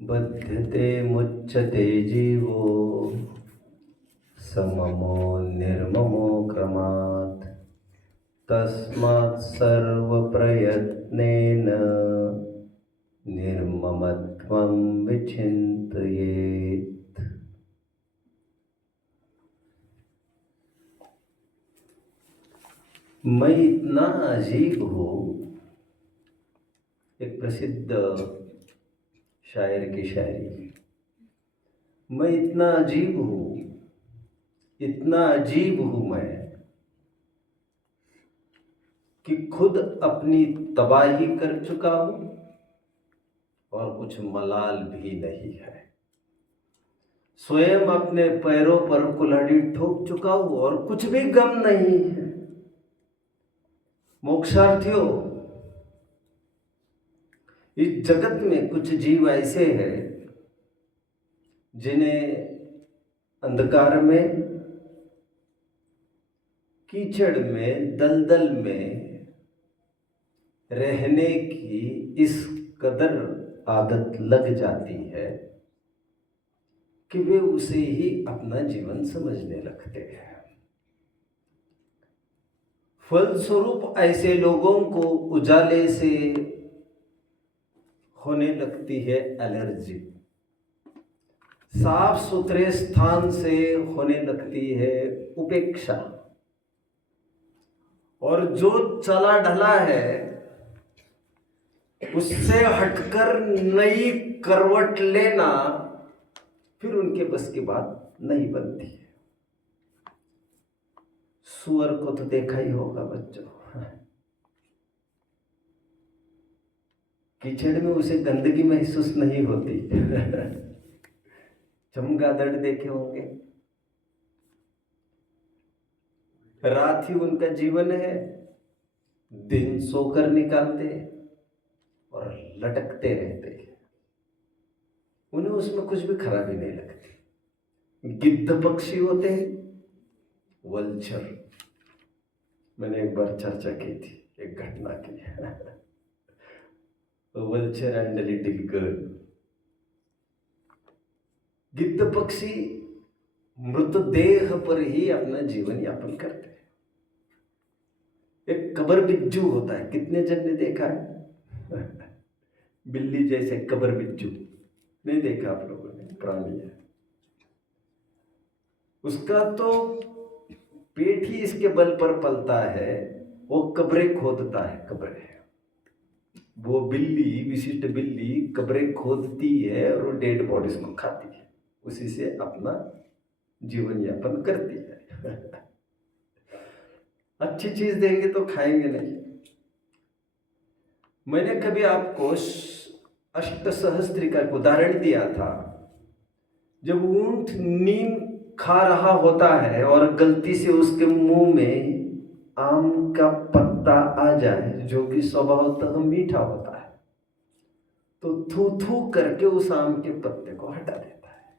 बध्यते मुच्यते जीवो सममो निर्ममो क्रमात् तस्मात् सर्वप्रयत्नेन निर्ममत्वं विचिन्तयेत्। मैं इतना अजीब हूँ, एक प्रसिद्ध शायर की शायरी। मैं इतना अजीब हूँ, इतना अजीब हूँ मैं कि खुद अपनी तबाही कर चुका हूँ और कुछ मलाल भी नहीं है। स्वयं अपने पैरों पर कुल्हाड़ी ठोक चुका हूँ और कुछ भी गम नहीं है। मोक्षार्थियों, इस जगत में कुछ जीव ऐसे हैं जिन्हें अंधकार में, कीचड़ में, दलदल में रहने की इस कदर आदत लग जाती है कि वे उसे ही अपना जीवन समझने लगते हैं। फलस्वरूप ऐसे लोगों को उजाले से होने लगती है एलर्जी, साफ सुथरे स्थान से होने लगती है उपेक्षा, और जो चला ढला है उससे हटकर नई करवट लेना फिर उनके बस की बात नहीं बनती है। सुअर को तो देखा ही होगा बच्चों, कीचड़ में उसे गंदगी महसूस नहीं होती। चमगादड़ देखे होंगे, रात ही उनका जीवन है, दिन सोकर निकालते और लटकते रहते हैं, उन्हें उसमें कुछ भी खराबी नहीं लगती। गिद्ध पक्षी होते हैं, वल्चर। मैंने एक बार चर्चा की थी एक घटना की। Vulture and little girl. गिद्ध पक्षी मृतदेह पर ही अपना जीवन यापन करते हैं। एक कबर बिज्जू होता है, कितने जन ने देखा है? बिल्ली जैसे कबर बिज्जू नहीं देखा आप लोगों ने? प्राणी है, उसका तो पेट ही इसके बल पर पलता है, वो कब्रें खोदता है। कब्रें, वो बिल्ली, विशिष्ट बिल्ली कब्रें खोदती है और वो डेड बॉडीज को खाती है, उसी से अपना जीवन यापन करती है। अच्छी चीज देंगे तो खाएंगे नहीं। मैंने कभी आपको अष्टसहस्त्री का उदाहरण दिया था। जब ऊंट नीम खा रहा होता है और गलती से उसके मुंह में आम का पत्ता आ जाए जो कि स्वभावतः मीठा होता है, तो थू थू करके उस आम के पत्ते को हटा देता है।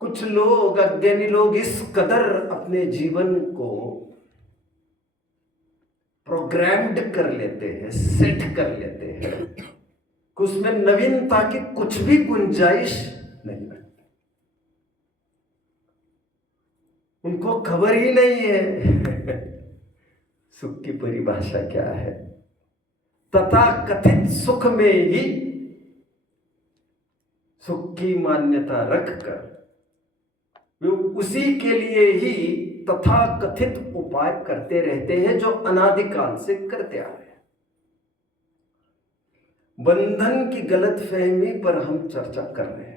कुछ लोग, अज्ञानी लोग, इस कदर अपने जीवन को प्रोग्राम्ड कर लेते हैं, सेट कर लेते हैं कि उसमें नवीनता की कुछ भी गुंजाइश नहीं रखते। उनको खबर ही नहीं है सुख की परिभाषा क्या है। तथा कथित सुख में ही सुख की मान्यता रखकर वे उसी के लिए ही तथा कथित उपाय करते रहते हैं जो अनादिकाल से करते आ रहे हैं। बंधन की गलतफहमी पर हम चर्चा कर रहे हैं।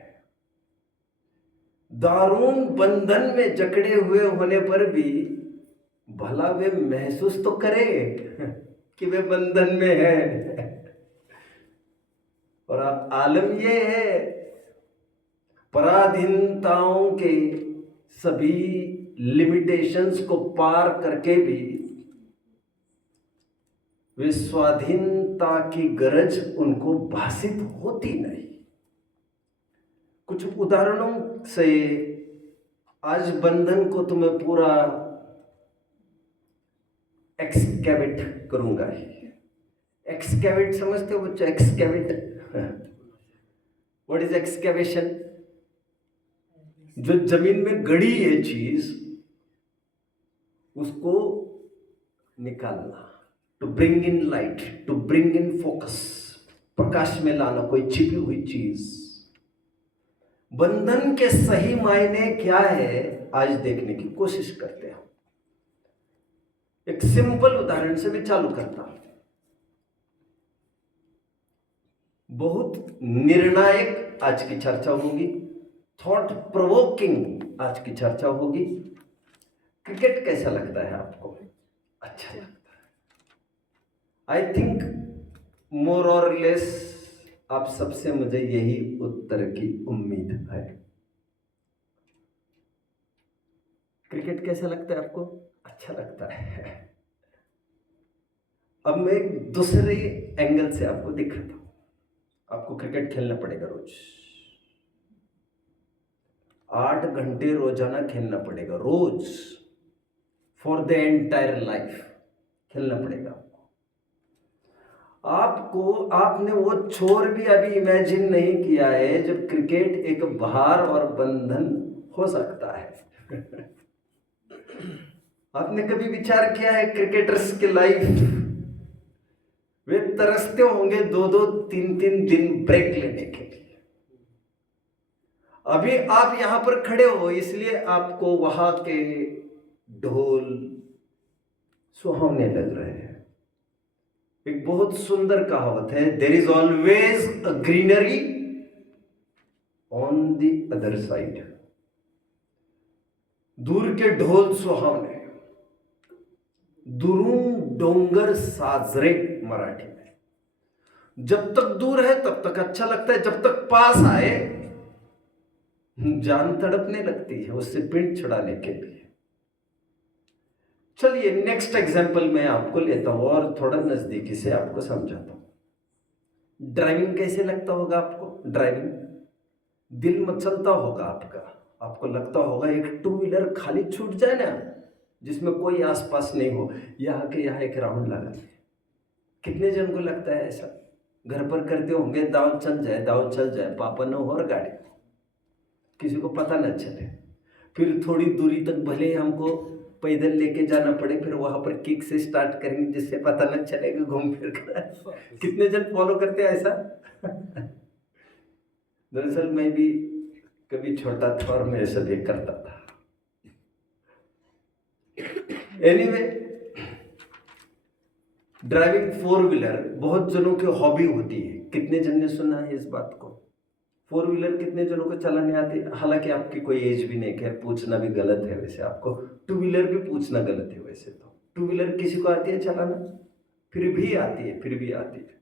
दारूण बंधन में जकड़े हुए होने पर भी भला वे महसूस तो करे कि वे बंधन में है। और आलम ये है, पराधीनताओं के सभी लिमिटेशंस को पार करके भी वे स्वाधीनता की गरज उनको भासित होती नहीं। कुछ उदाहरणों से आज बंधन को तुम्हें पूरा एक्सकैवेट करूंगा। एक्सकैवेट समझते हो बच्चा? Excavate what is excavation? जो जमीन में गड़ी है चीज, उसको निकालना, to bring in light, to bring in focus, प्रकाश में लाना कोई छिपी हुई चीज। बंधन के सही मायने क्या है आज देखने की कोशिश करते हैं। एक सिंपल उदाहरण से मैं चालू करता हूं। बहुत निर्णायक आज की चर्चा होगी, थॉट प्रोवोकिंग आज की चर्चा होगी। क्रिकेट कैसा लगता है आपको? अच्छा लगता है। आई थिंक मोर और लेस आप सबसे मुझे यही उत्तर की उम्मीद है। क्रिकेट कैसा लगता है आपको? अच्छा लगता है। अब मैं एक दूसरे एंगल से आपको दिखाता हूं। आपको क्रिकेट खेलना पड़ेगा रोज, 8 घंटे रोजाना खेलना पड़ेगा, रोज, फॉर द एंटायर लाइफ खेलना पड़ेगा आपको। आपने वो छोर भी अभी इमेजिन नहीं किया है जब क्रिकेट एक भार और बंधन हो सकता है। आपने कभी विचार किया है क्रिकेटर्स की लाइफ? वे तरसते होंगे 2-2, 3-3 दिन ब्रेक लेने के लिए। अभी आप यहां पर खड़े हो इसलिए आपको वहां के ढोल सुहावने लग रहे हैं। एक बहुत सुंदर कहावत है, there is always a greenery on the other side. दूर के ढोल सुहावने, दुरून डोंगर साजरे मराठी में। जब तक दूर है तब तक अच्छा लगता है, जब तक पास आए जान तड़पने लगती है उससे पिंड छुड़ाने के लिए। चलिए नेक्स्ट एग्जाम्पल मैं आपको लेता हूं और थोड़ा नजदीकी से आपको समझाता हूं। ड्राइविंग कैसे लगता होगा आपको? ड्राइविंग दिल मचलता होगा आपका। आपको लगता होगा एक 2 व्हीलर खाली छूट जाए ना, जिसमें कोई आसपास नहीं हो, यहाँ के यहाँ एक राउंड लगा। कितने जन को लगता है ऐसा? घर पर करते होंगे, दाव चल जाए, दाव चल जाए, पापा न हो और गाड़ी, किसी को पता न चले। फिर थोड़ी दूरी तक भले ही हमको पैदल लेके जाना पड़े, फिर वहां पर किक से स्टार्ट करेंगे जिससे पता न चलेगा घूम फिर कर। कितने जन फॉलो करते हैं ऐसा? दरअसल मैं भी कभी छोटा था और मैं ऐसा भी करता था। एनीवे, ड्राइविंग 4 व्हीलर बहुत जनों की हॉबी होती है। कितने जन ने सुना है इस बात को? 4 व्हीलर कितने जनों को चलाने आती है? हालांकि आपकी कोई एज भी नहीं, खैर पूछना भी गलत है वैसे। आपको 2 व्हीलर भी पूछना गलत है वैसे। तो 2 व्हीलर किसी को आती है चलाना? फिर भी आती है, फिर भी आती है।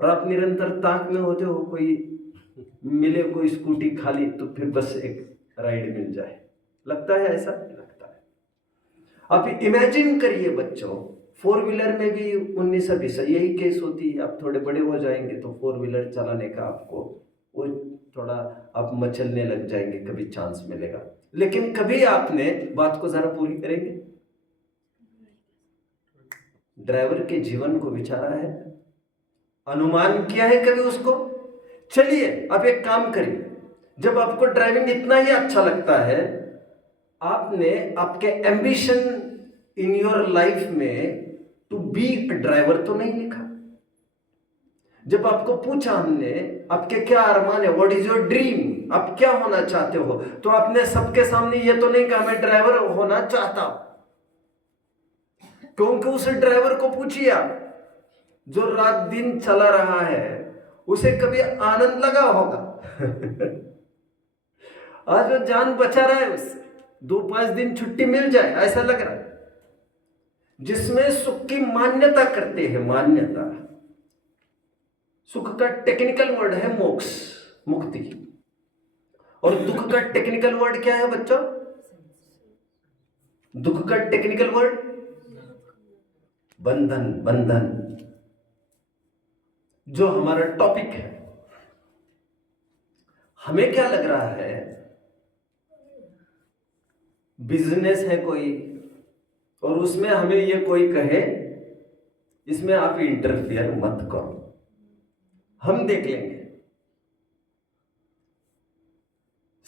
और आप निरंतर ताक में होते हो, कोई मिले कोई स्कूटी खाली तो फिर बस एक राइड मिल जाए, लगता है ऐसा? लगता है। आप इमेजिन करिए बच्चों, 4 व्हीलर में भी 19-20 यही केस होती है। आप थोड़े बड़े हो जाएंगे तो 4 व्हीलर चलाने का आपको वो थोड़ा आप मचलने लग जाएंगे, कभी चांस मिलेगा। लेकिन कभी आपने, बात को जरा पूरी करेंगे, ड्राइवर के जीवन को विचारा है? अनुमान किया है कभी उसको? चलिए अब एक काम करिए, जब आपको ड्राइविंग इतना ही अच्छा लगता है, आपने आपके एम्बिशन इन योर लाइफ में टू बी अ ड्राइवर तो नहीं लिखा? जब आपको पूछा हमने आपके क्या अरमान है, व्हाट इज योर ड्रीम, आप क्या होना चाहते हो, तो आपने सबके सामने ये तो नहीं कहा मैं ड्राइवर होना चाहता हूं। क्योंकि उस ड्राइवर को पूछिए आप, जो रात दिन चला रहा है, उसे कभी आनंद लगा होगा? आज वो जान बचा रहा है, उससे 2-5 दिन छुट्टी मिल जाए ऐसा लग रहा है। जिसमें सुख की मान्यता करते हैं, मान्यता, सुख का टेक्निकल वर्ड है मोक्ष, मुक्ति। और दुख का टेक्निकल वर्ड क्या है बच्चों? दुख का टेक्निकल वर्ड बंधन, बंधन, जो हमारा टॉपिक है। हमें क्या लग रहा है, बिजनेस है कोई और उसमें हमें ये कोई कहे इसमें आप इंटरफियर मत करो, हम देख लेंगे।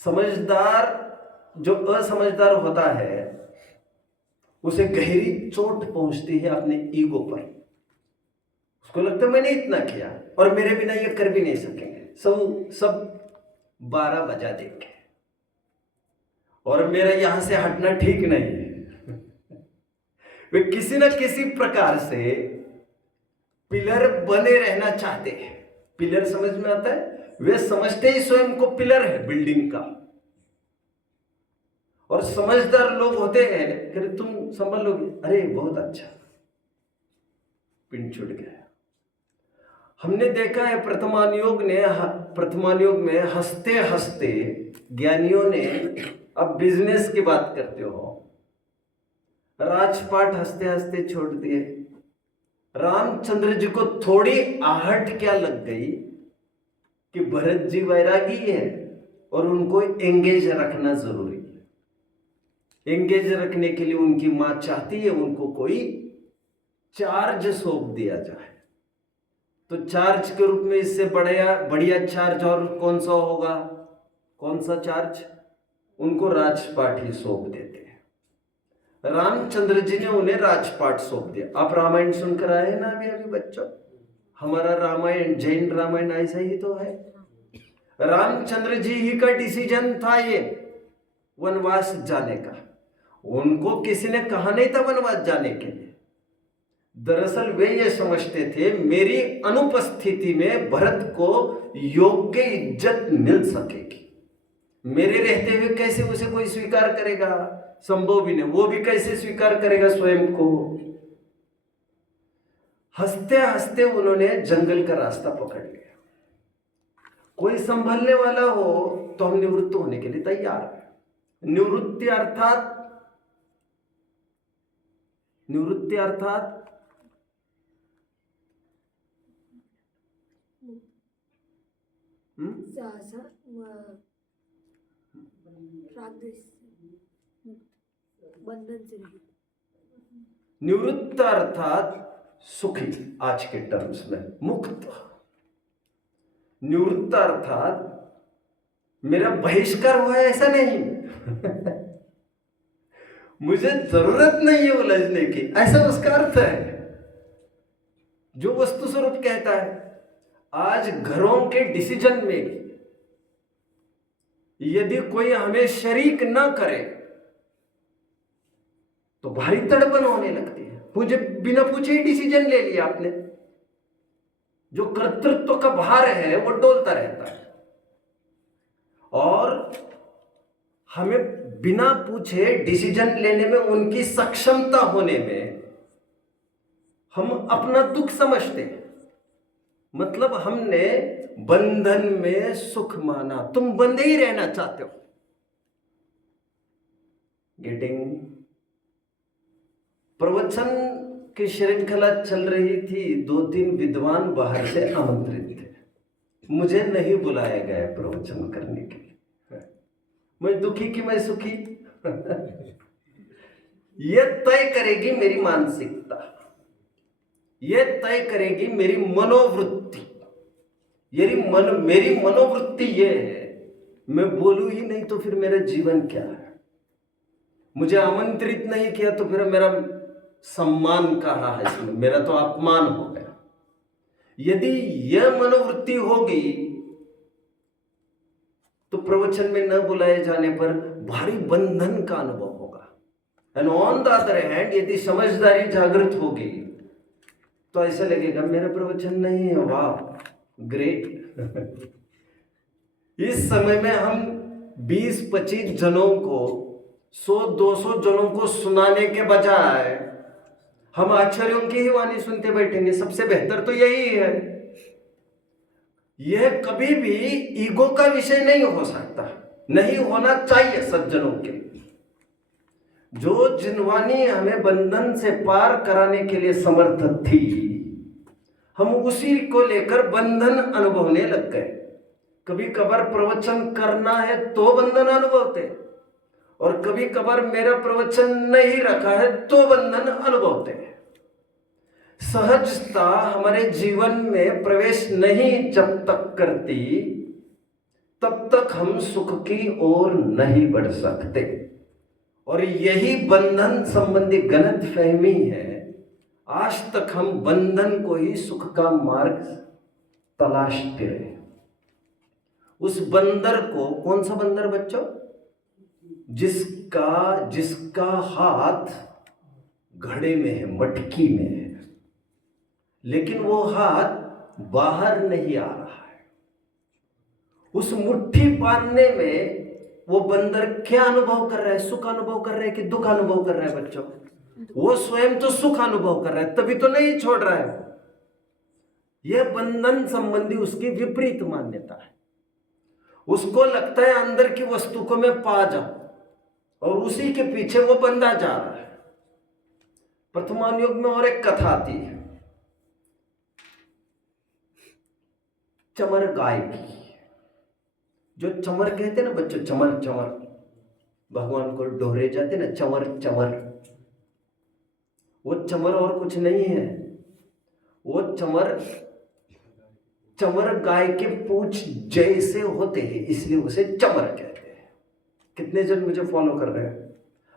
समझदार जो असमझदार होता है उसे गहरी चोट पहुंचती है अपने ईगो पर। उसको लगता है मैंने इतना किया और मेरे बिना ये कर भी नहीं सकेंगे, सब 12 बजा देंगे और मेरा यहां से हटना ठीक नहीं है। वे किसी न किसी प्रकार से पिलर बने रहना चाहते हैं। पिलर समझ में आता है? वे समझते ही स्वयं को पिलर है बिल्डिंग का। और समझदार लोग होते हैं कि तुम संभल लोगे, अरे बहुत अच्छा, पिन छूट गया। हमने देखा है प्रथमान योग में हंसते हंसते ज्ञानियों ने, अब बिजनेस की बात करते हो, राजपाट हंसते हंसते छोड़ दिए। रामचंद्र जी को थोड़ी आहट क्या लग गई कि भरत जी वैरागी है और उनको एंगेज रखना जरूरी है। एंगेज रखने के लिए उनकी मां चाहती है उनको कोई चार्ज सौंप दिया जाए। तो चार्ज के रूप में इससे बढ़िया चार्ज और कौन सा होगा? कौन सा चार्ज? उनको राजपाट ही सौंप देते हैं। रामचंद्र जी ने उन्हें राजपाट सौंप दिया। आप रामायण सुनकर आए हैं ना अभी बच्चों? हमारा रामायण, जैन रामायण ऐसा ही तो है। रामचंद्र जी ही का डिसीजन था ये वनवास जाने का। उनको किसी ने कहा नहीं था वनवास जाने के लिए। दरअसल वे ये समझते थे मेरी अनुपस्थिति में भरत को योग्य इज्जत मिल सकेगी। मेरे रहते हुए कैसे उसे कोई स्वीकार करेगा? संभव भी नहीं। वो भी कैसे स्वीकार करेगा स्वयं को? हंसते हंसते उन्होंने जंगल का रास्ता पकड़ लिया। कोई संभलने वाला हो तो हम निवृत्त होने के लिए तैयार हैं। निवृत्ति अर्थात निवृत्त अर्थात सुखी, आज के टर्म्स में मुक्त। निवृत्त अर्थात मेरा बहिष्कार हुआ है ऐसा नहीं मुझे जरूरत नहीं है उलझने की, ऐसा उसका अर्थ है। जो वस्तु स्वरूप कहता है आज घरों के डिसीजन में यदि कोई हमें शरीक न करे तो भारी तड़पन होने लगती है। मुझे बिना पूछे ही डिसीजन ले लिया आपने। जो कर्तृत्व का भार है वो डोलता रहता है और हमें बिना पूछे डिसीजन लेने में, उनकी सक्षमता होने में हम अपना दुख समझते हैं। मतलब हमने बंधन में सुख माना। तुम बंधे ही रहना चाहते हो। गेटिंग? प्रवचन की श्रृंखला चल रही थी। 2-3 विद्वान बाहर से आमंत्रित थे। मुझे नहीं बुलाया गया प्रवचन करने के लिए। मैं दुखी कि मैं सुखी यह तय करेगी मेरी मानसिकता, यह तय करेगी मेरी मनोवृत्ति। मेरी मनोवृत्ति यह है, मैं बोलूं ही नहीं तो फिर मेरा जीवन क्या है? मुझे आमंत्रित नहीं किया तो फिर मेरा सम्मान कहाँ है? इसमें मेरा तो अपमान हो गया। यदि यह मनोवृत्ति होगी तो प्रवचन में न बुलाए जाने पर भारी बंधन का अनुभव होगा। And on the other hand यदि समझदारी जागृत होगी तो ऐसा लगेगा मेरा प्रवचन नहीं है, वाह ग्रेट इस समय में हम 20-25 जनों को, 100-200 जनों को सुनाने के बजाय हम आचार्यों की ही वाणी सुनते बैठेंगे। सबसे बेहतर तो यही है। यह कभी भी ईगो का विषय नहीं हो सकता, नहीं होना चाहिए सज्जनों के। जो जिनवानी हमें बंधन से पार कराने के लिए समर्थ थी, हम उसी को लेकर बंधन अनुभवने लग गए। कभी कभार प्रवचन करना है तो बंधन अनुभवते, और कभी कभार मेरा प्रवचन नहीं रखा है तो बंधन अनुभवते हैं। सहजता हमारे जीवन में प्रवेश नहीं जब तक करती तब तक हम सुख की ओर नहीं बढ़ सकते। और यही बंधन संबंधी गलत फहमी है। आज तक हम बंधन को ही सुख का मार्ग तलाशते रहे। उस बंदर को, कौन सा बंदर बच्चों? जिसका हाथ घड़े में है, मटकी में है, लेकिन वो हाथ बाहर नहीं आ रहा है। उस मुट्ठी बांधने में वो बंदर क्या अनुभव कर रहा है? सुख अनुभव कर रहा है कि दुख अनुभव कर रहा है बच्चों? वो स्वयं तो सुख अनुभव कर रहा है, तभी तो नहीं छोड़ रहा है। यह बंधन संबंधी उसकी विपरीत मान्यता है। उसको लगता है अंदर की वस्तु को मैं पा जाऊं, और उसी के पीछे वो बंधा जा रहा है। वर्तमान युग में और एक कथा आती है चमर गाय की। जो चमर कहते ना बच्चों, चमर चमर, भगवान को डोरे जाते ना, चमर चमर। वो चमर और कुछ नहीं है। वो चमर गाय के पूंछ जैसे होते हैं, इसलिए उसे चमर कहते हैं। कितने जन मुझे फॉलो कर रहे हैं?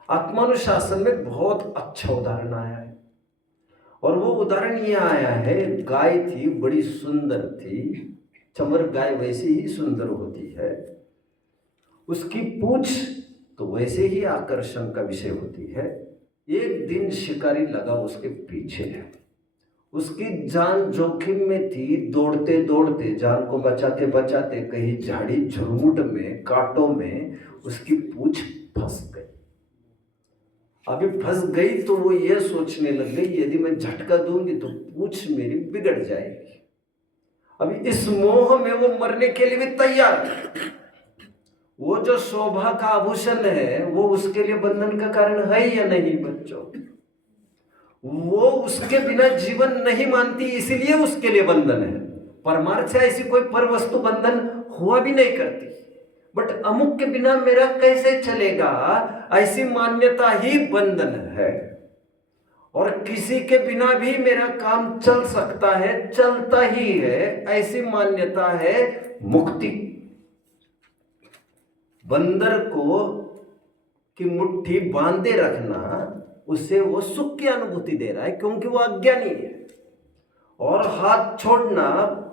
आत्मानुशासन में बहुत अच्छा उदाहरण आया है, और वो उदाहरण ये आया है, गाय थी, बड़ी सुंदर थी। चमर गाय वैसे ही सुंदर होती है, उसकी पूंछ तो वैसे ही आकर्षण का विषय होती है। एक दिन शिकारी लगा उसके पीछे, उसकी जान जोखिम में थी। दौड़ते दौड़ते, जान को बचाते बचाते कहीं झाड़ी झुरमुट में, कांटों में उसकी पूंछ फंस गई। अभी फंस गई तो वो ये सोचने लग गई, यदि मैं झटका दूंगी तो पूंछ मेरी बिगड़ जाएगी। अभी इस मोह में वो मरने के लिए भी तैयार है। वो जो शोभा का आभूषण है, वो उसके लिए बंधन का कारण है या नहीं बच्चों? वो उसके बिना जीवन नहीं मानती, इसीलिए उसके लिए बंधन है। परमार्थ से ऐसी कोई पर वस्तु बंधन हुआ भी नहीं करती, बट अमुक के बिना मेरा कैसे चलेगा, ऐसी मान्यता ही बंधन है। और किसी के बिना भी मेरा काम चल सकता है, चलता ही है, ऐसी मान्यता है मुक्ति। बंदर को की मुट्ठी बांधे रखना, उससे वो सुख की अनुभूति दे रहा है क्योंकि वो अज्ञानी है, और हाथ छोड़ना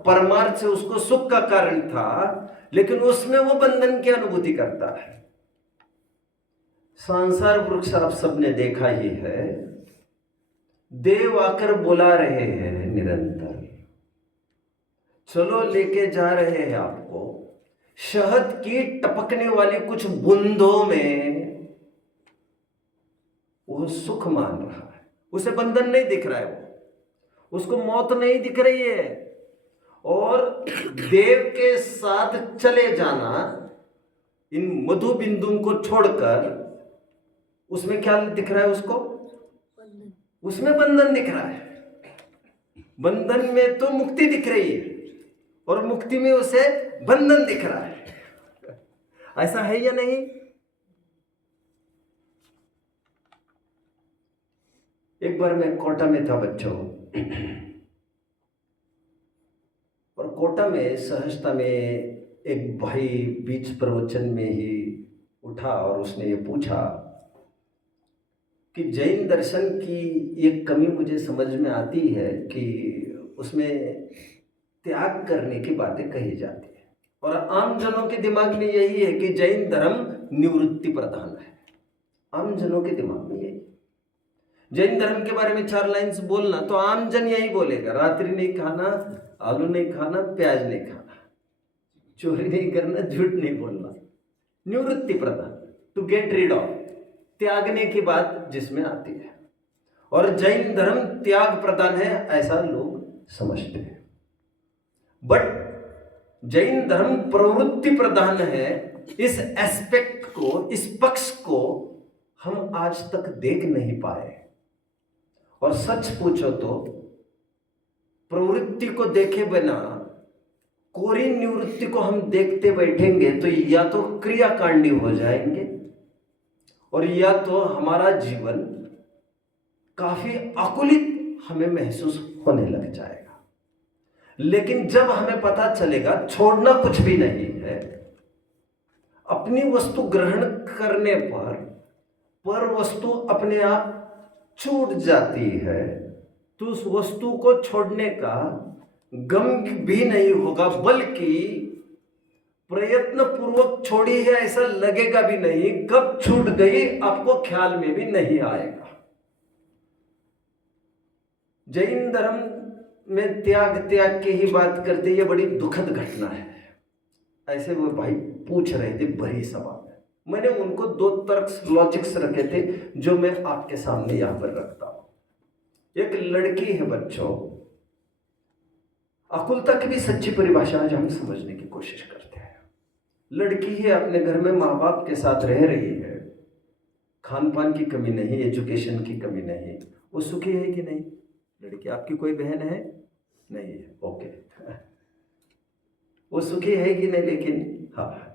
परमार्थ से उसको सुख का कारण था, लेकिन उसमें वो बंधन की अनुभूति करता है। संसार वृक्ष आप सबने देखा ही है, देव आकर बुला रहे हैं निरंतर, चलो लेके जा रहे हैं आपको शहद की टपकने वाली कुछ बूंदों में। वो सुख मान रहा है, उसे बंधन नहीं दिख रहा है, वो उसको मौत नहीं दिख रही है। और देव के साथ चले जाना, इन मधु बिंदुओं को छोड़कर, उसमें क्या दिख रहा है उसको? उसमें बंधन दिख रहा है। बंधन में तो मुक्ति दिख रही है, और मुक्ति में उसे बंधन दिख रहा है। ऐसा है या नहीं? एक बार मैं कोटा में था बच्चों, और कोटा में सहजता में एक भाई बीच प्रवचन में ही उठा और उसने ये पूछा कि जैन दर्शन की एक कमी मुझे समझ में आती है कि उसमें त्याग करने की बातें कही जाती है, और आम जनों के दिमाग में यही है कि जैन धर्म निवृत्ति प्रधान है। आम जनों के दिमाग में यही। जैन धर्म के बारे में 4 लाइन्स बोलना तो आम जन यही बोलेगा, रात्रि नहीं खाना, आलू नहीं खाना, प्याज नहीं खाना, चोरी नहीं करना, झूठ नहीं बोलना। निवृत्ति प्रधान, टू गेट रिड ऑफ, त्यागने की बात जिसमें आती है। और जैन धर्म त्याग प्रधान है, ऐसा लोग समझते हैं। बट जैन धर्म प्रवृत्ति प्रधान है। इस एस्पेक्ट को, इस पक्ष को हम आज तक देख नहीं पाए। और सच पूछो तो प्रवृत्ति को देखे बिना कोरी निवृत्ति को हम देखते बैठेंगे तो या तो क्रियाकांडी हो जाएंगे, और या तो हमारा जीवन काफी आकुलित हमें महसूस होने लग जाएगा। लेकिन जब हमें पता चलेगा छोड़ना कुछ भी नहीं है, अपनी वस्तु ग्रहण करने पर वस्तु अपने आप छूट जाती है, तो उस वस्तु को छोड़ने का गम भी नहीं होगा, बल्कि प्रयत्न पूर्वक छोड़ी है ऐसा लगेगा भी नहीं। कब छूट गई आपको ख्याल में भी नहीं आएगा। जैन धर्म में त्याग की ही बात करते, ये बड़ी दुखद घटना है। ऐसे वो भाई पूछ रहे थे बड़ी सवाल, मैंने उनको 2 तर्क लॉजिक्स रखे थे जो मैं आपके सामने यहां पर रखता हूं। एक लड़की है बच्चों, आकुलता की भी सच्ची परिभाषा आज हम समझने की कोशिश करते हैं। लड़की है, अपने घर में माँ बाप के साथ रह रही है, खान पान की कमी नहीं, एजुकेशन की कमी नहीं, वो सुखी है कि नहीं? लड़की, आपकी कोई बहन है? नहीं है, ओके। वो सुखी है कि नहीं? लेकिन हाँ,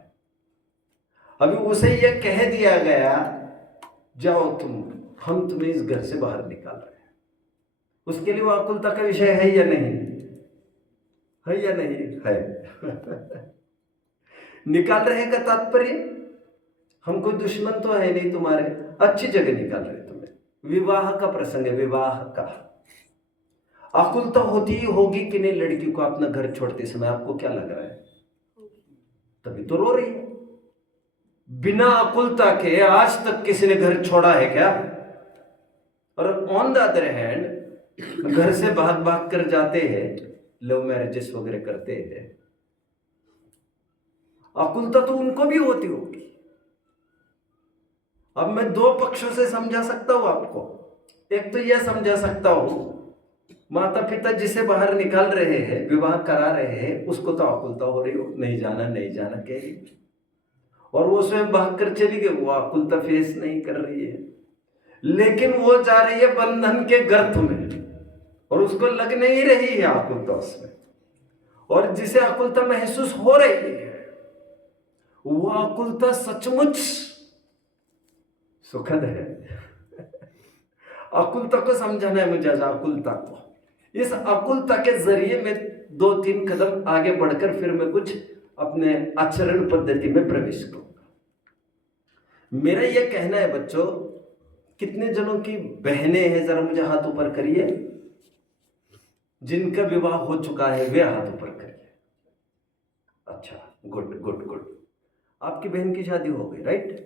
अभी उसे यह कह दिया गया जाओ हम तुम्हें इस घर से बाहर निकाल रहे हैं, उसके लिए वो आकुलता का विषय है या नहीं? है या नहीं है? निकाल रहे का तात्पर्य, हम कोई दुश्मन तो है नहीं तुम्हारे, अच्छी जगह निकाल रहे तुम्हें। विवाह का प्रसंग है, विवाह का। आकुलता होती ही होगी कि नहीं लड़की को अपना घर छोड़ते समय? आपको क्या लग रहा है? तभी तो रो रही है। बिना आकुलता के आज तक किसी ने घर छोड़ा है क्या? और ऑन द अदर हैंड घर से भाग भाग कर जाते हैं, लव मैरिजेस वगैरह करते हैं, आकुलता तो उनको भी होती होगी। अब मैं 2 पक्षों से समझा सकता हूं आपको। एक तो यह समझा सकता हूं, माता पिता जिसे बाहर निकाल रहे हैं, विवाह करा रहे हैं, उसको तो आकुलता हो रही हो, नहीं जाना कह रही, और वो स्वयं भाग कर चली गई, वो आकुलता फेस नहीं कर रही है। लेकिन वो जा रही है बंधन के गर्त में और उसको लग नहीं रही है आकुलता उसमें। और जिसे आकुलता महसूस हो रही है, वो आकुलता सचमुच सुखद है। आकुलता को समझाना है मुझे, आकुलता को। इस आकुलता के जरिए मैं 2-3 कदम आगे बढ़कर फिर मैं कुछ अपने आचरण पद्धति में प्रवेश करूंगा। मेरा यह कहना है बच्चों, कितने जनों की बहनें हैं, जरा मुझे हाथ ऊपर करिए। जिनका विवाह हो चुका है वे हाथ ऊपर करिए। अच्छा, गुड गुड गुड। आपकी बहन की शादी हो गई, राइट?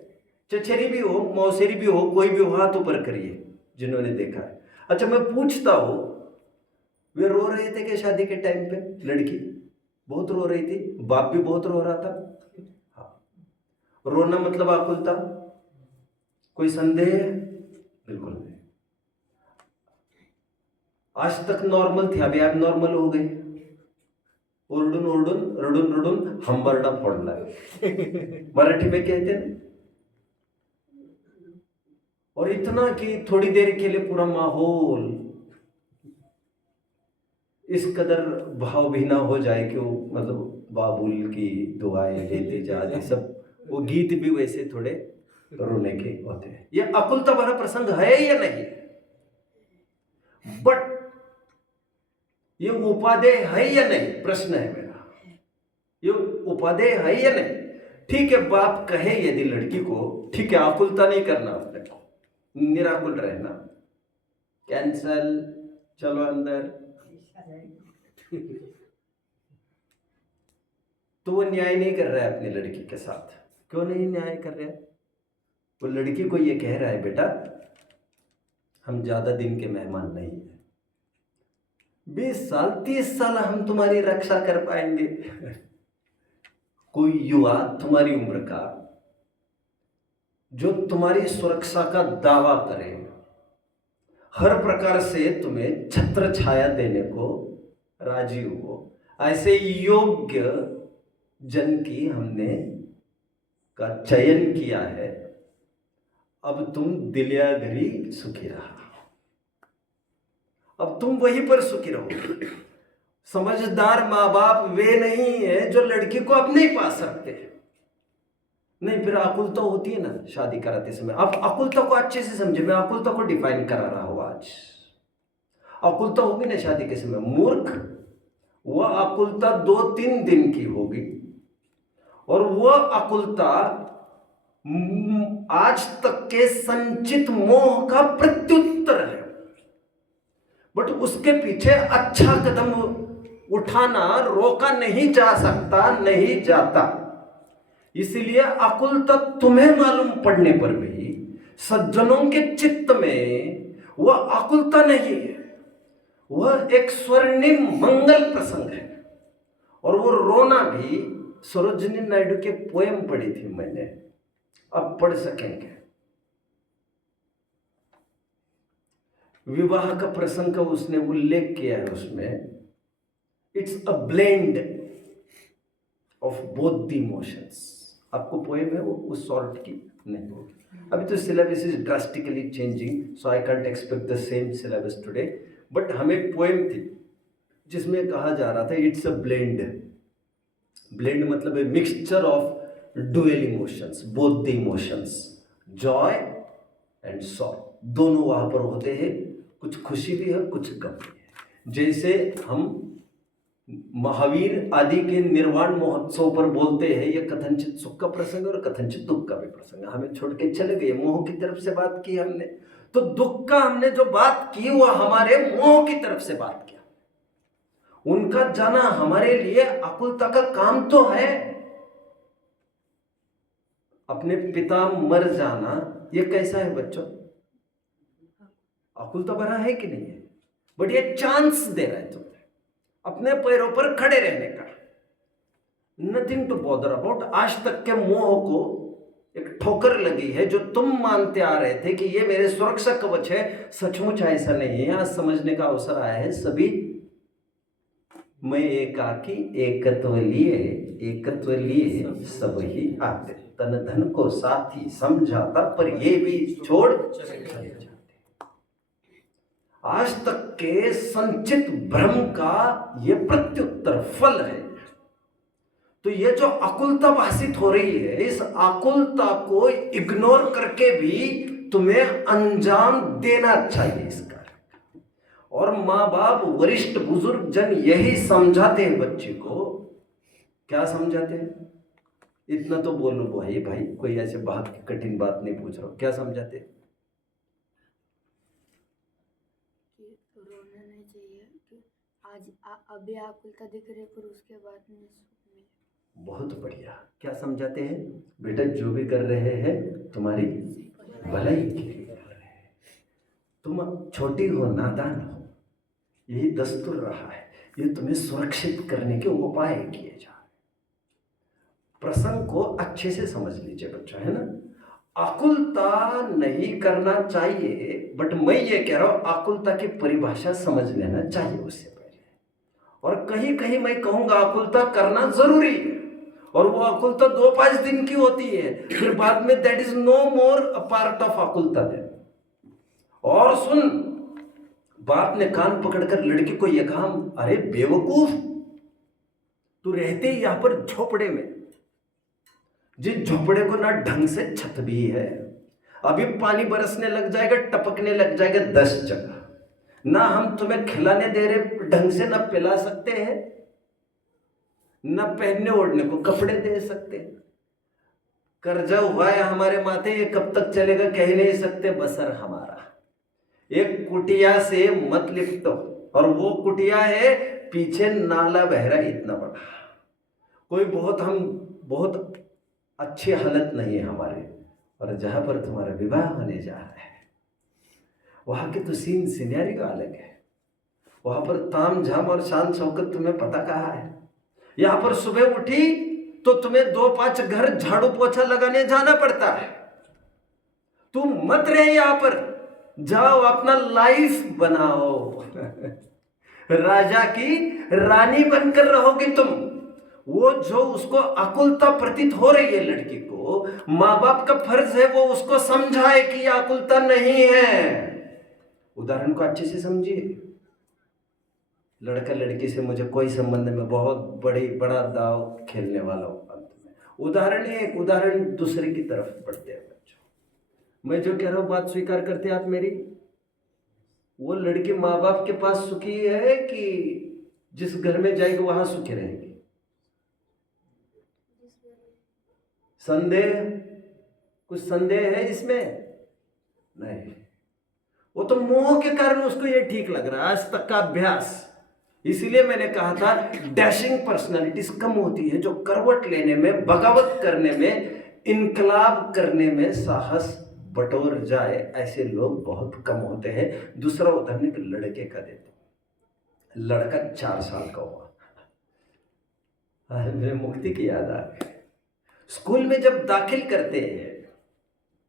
चचेरी भी हो, मौसेरी भी हो, कोई भी हो, हाथ ऊपर करिए जिन्होंने देखा है। अच्छा, मैं पूछता हूं, वे रो रहे थे कि शादी के टाइम पे? लड़की बहुत रो रही थी, बाप भी बहुत रो रहा था। हाँ, रोना मतलब आकुलता? कोई संदेह? बिल्कुल नहीं। आज तक नॉर्मल थी, अभी अब नॉर्मल हो गई। ओरडून ओरडून रडून रडून हंबरडा फोडला, मराठी में कहते हैं। और इतना कि थोड़ी देर के लिए पूरा माहौल इस कदर भाव भी ना हो जाए कि वो मतलब बाबुल की दुआएं लेते जाते, सब वो गीत भी वैसे थोड़े रोने के होते हैं। ये आकुलता भरा प्रसंग है या नहीं? बट ये उपादेय है या नहीं, प्रश्न है मेरा। ये उपादेय है या नहीं? ठीक है, बाप कहे यदि लड़की को, ठीक है, आकुलता नहीं करना, अपने को निराकुल रहना, कैंसल, चलो अंदर, तो वो न्याय नहीं कर रहा है अपनी लड़की के साथ। क्यों नहीं न्याय कर रहा है? वो लड़की को ये कह रहा है, बेटा हम ज्यादा दिन के मेहमान नहीं है, 20 साल 30 साल हम तुम्हारी रक्षा कर पाएंगे। कोई युवा तुम्हारी उम्र का जो तुम्हारी सुरक्षा का दावा करे, हर प्रकार से तुम्हें छत्र छाया देने को राजी हो, ऐसे योग्य जन की हमने का चयन किया है। अब तुम दिलिया घरी सुखी रहा, अब तुम वहीं पर सुखी रहो। समझदार माँ बाप वे नहीं है जो लड़की को अब नहीं पा सकते। नहीं, फिर आकुलता होती है ना शादी कराते समय। अब आकुलता को अच्छे से समझे, मैं आकुलता को डिफाइन करा रहा हूं आज। आकुलता होगी ना शादी के समय, मूर्ख, वह आकुलता 2-3 दिन की होगी, और वह आकुलता आज तक के संचित मोह का प्रत्युत्तर है। बट उसके पीछे अच्छा कदम उठाना रोका नहीं जा सकता, नहीं जाता। इसलिए आकुलता तुम्हें मालूम पड़ने पर भी सज्जनों के चित्त में वह आकुलता नहीं है, वह एक स्वर्णिम मंगल प्रसंग है। और वो रोना भी, सरोजिनी नायडू के पोएम पढ़ी थी मैंने, अब पढ़ सकेंगे। विवाह का प्रसंग का उसने उल्लेख किया है उसमें। It's a blend of both the emotions. आपको पोएम है वो उस सॉर्ट की नहीं होगी। अभी तो syllabus is drastically changing, so I can't expect the same syllabus today. But हमें पोएम थी जिसमें कहा जा रहा था इट्स अ ब्लेंड। ब्लेंड मतलब है mixture of dual emotions, both the emotions, Joy and sorrow, दोनों वहां पर होते हैं। कुछ खुशी भी है, कुछ गम भी है। जैसे हम महावीर आदि के निर्वाण महोत्सव पर बोलते हैं, ये कथनचित सुख का प्रसंग और कथनचित दुख का भी प्रसंग है। हमें छोड़ के चले गए, मोह की तरफ से बात की हमने, तो दुख का हमने जो बात की वो हमारे मोह की तरफ से बात किया। उनका जाना हमारे लिए आकुलता का काम तो है। अपने पिता मर जाना ये कैसा है बच्चों? आकुलता भरा है कि नहीं है? बट ये चांस दे रहा है तुम्हें अपने पैरों पर खड़े रहने का। Nothing to bother about. आज तक के मोह को एक ठोकर लगी है जो तुम मानते आ रहे थे कि ये मेरे सुरक्षा कवच है, सचमुच ऐसा नहीं है। आज समझने का अवसर आया है। सभी मैं एकाकी एकत्व लिए सब ही आते, तन धन को साथी समझाता पर ये भी छोड़ चले जाते। आज तक के संचित भ्रम का ये प्रत्युत्तर फल है। तो ये जो आकुलता भाषित हो रही है, इस आकुलता को इग्नोर करके भी तुम्हें अंजाम देना चाहिए इसका। और माँ बाप, वरिष्ठ बुजुर्ग जन यही समझाते हैं बच्चे को। क्या समझाते हैं? इतना तो बोलो भाई, कोई ऐसे बात की कठिन बात नहीं पूछ रहा। क्या समझाते हैं? रोना नहीं चाहिए कि आज अभी आकुलता दिख रही पर उसके बाद में सुख मिले। बहुत बढ़िया। क्या समझाते हैं? बेटा जो भी कर रहे हैं तुम्हारी भलाई के लिए कर रहे हैं। तुम छोटी हो, नादान हो, यही दस्तूर रहा है। ये तुम्हें सुरक्षित करने के उपाय किए जा रहे। प्रसंग को अच्छे से समझ लीजिए बच्चों, है ना। आकुलता नहीं करना चाहिए, बट मैं ये कह रहा हूं आकुलता की परिभाषा समझ लेना चाहिए उससे पहले। और कहीं कहीं मैं कहूंगा आकुलता करना जरूरी है, और वो आकुलता 2-5 दिन की होती है, फिर बाद में that is no more a part of आकुलता देन। और सुन, बाप ने कान पकड़कर लड़की को यह कहा, अरे बेवकूफ, तू रहते ही यहां पर झोपड़े में, जिस झोपड़े को ना ढंग से छत भी है, अभी पानी बरसने लग जाएगा, टपकने लग जाएगा 10 जगह, ना हम तुम्हें खिलाने दे रहे ढंग से, ना पिला सकते हैं, ना पहनने ओढ़ने को कपड़े दे सकते। कर्जा हुआ है हमारे माथे, ये कब तक चलेगा कह नहीं सकते। बसर हमारा एक कुटिया से मत लिपटो, और वो कुटिया है पीछे नाला बह रहा है इतना बड़ा। कोई हम बहुत अच्छी हालत नहीं है हमारे, और जहां पर तुम्हारा विवाह होने जा रहा है वहां के तो सीन सिनेरियो अलग है। वहां पर ताम झाम और शान शौकत तुम्हें पता कहाँ है। यहां पर सुबह उठी तो तुम्हें 2-5 घर झाड़ू पोछा लगाने जाना पड़ता है। तुम मत रहे यहां पर, जाओ अपना लाइफ बनाओ। राजा की रानी बनकर रहोगे तुम। वो जो उसको आकुलता प्रतीत हो रही है लड़की को, माँ बाप का फर्ज है वो उसको समझाए कि यह आकुलता नहीं है। उदाहरण को अच्छे से समझिए। लड़का लड़की से मुझे कोई संबंध में बहुत बड़ा दाव खेलने वाला हूं। उदाहरण एक, उदाहरण दूसरे की तरफ बढ़ते हैं बच्चों। मैं जो कह रहा हूं बात स्वीकार करते हैं आप मेरी? वो लड़की माँ बाप के पास सुखी है कि जिस घर में जाएगी वहां सुखी रहेगी? संदेह? कुछ संदेह है इसमें? नहीं, वो तो मोह के कारण उसको ये ठीक लग रहा है, आज तक का अभ्यास। इसीलिए मैंने कहा था डैशिंग पर्सनालिटीज कम होती है, जो करवट लेने में, बगावत करने में, इनकलाब करने में साहस बटोर जाए, ऐसे लोग बहुत कम होते हैं। दूसरा उदाहरण एक लड़के का देता हूं। लड़का 4 साल का हुआ, मुझे मुक्ति की याद आ गई। स्कूल में जब दाखिल करते हैं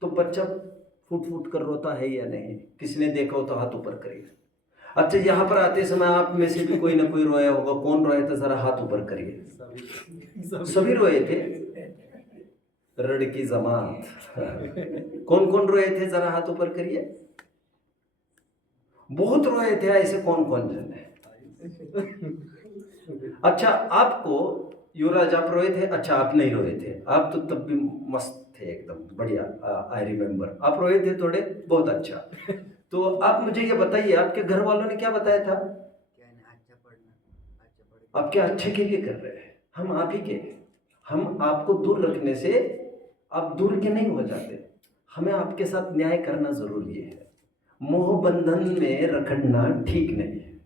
तो बच्चा फूट फूट कर रोता है या नहीं? किसी ने देखा हो तो हाथ ऊपर करिए। अच्छा, यहाँ पर आते समय आप में से भी कोई ना कोई रोया होगा। कौन रोया था, जरा हाथ ऊपर करिए। सभी रोए थे? रड़ की जमात। कौन कौन रोए थे, जरा हाथ ऊपर करिए। बहुत रोए थे, ऐसे कौन कौन जन है? अच्छा, आपको युवराज आप रोए थे? अच्छा, आप नहीं रोए थे, आप तो तब भी मस्त थे, एकदम बढ़िया। आई रिमेम्बर, आप रोए थे थोड़े, बहुत अच्छा। तो आप मुझे ये बताइए, आपके घर वालों ने क्या बताया था? अच्छा पढ़ना, आपके अच्छे के लिए कर रहे हैं, हम आप ही के। हम आपको दूर रखने से आप दूर के नहीं हो जाते, हमें आपके साथ न्याय करना जरूरी है। मोह बंधन में रखना ठीक नहीं है,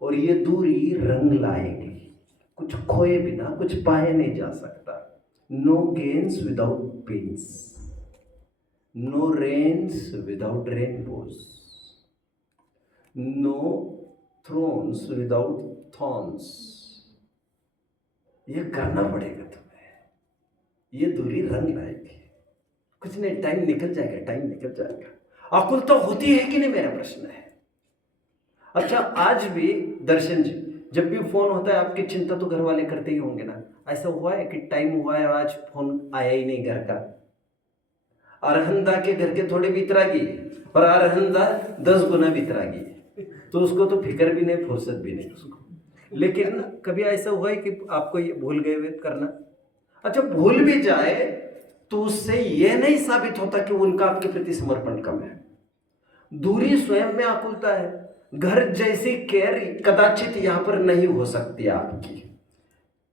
और ये दूरी रंग लाएगी। कुछ खोए बिना कुछ पाए नहीं जा सकता। No gains without pains, no rains without rainbows, no thrones without thorns. ये करना पड़ेगा तुम्हें, ये दूरी रंग लाएगी। कुछ नहीं, टाइम निकल जाएगा, टाइम निकल जाएगा। आकुल तो होती है कि नहीं, मेरा प्रश्न है। अच्छा, आज भी दर्शन जी, जब भी फोन होता है आपकी चिंता तो घर वाले करते ही होंगे ना? ऐसा हुआ है कि टाइम हुआ है और आज फोन आया ही नहीं घर का? अरहंदा के घर के थोड़े वितरागी, और अरहंदा 10 गुना वितरागी, तो उसको तो फिक्र भी नहीं, फुर्सत भी नहीं उसको। लेकिन कभी ऐसा हुआ है कि आपको ये भूल गए हुए करना? अच्छा, भूल भी जाए तो उससे यह नहीं साबित होता कि उनका आपके प्रति समर्पण कम है। दूरी स्वयं में आकुलता है। घर जैसी केयर कदाचित यहां पर नहीं हो सकती आपकी,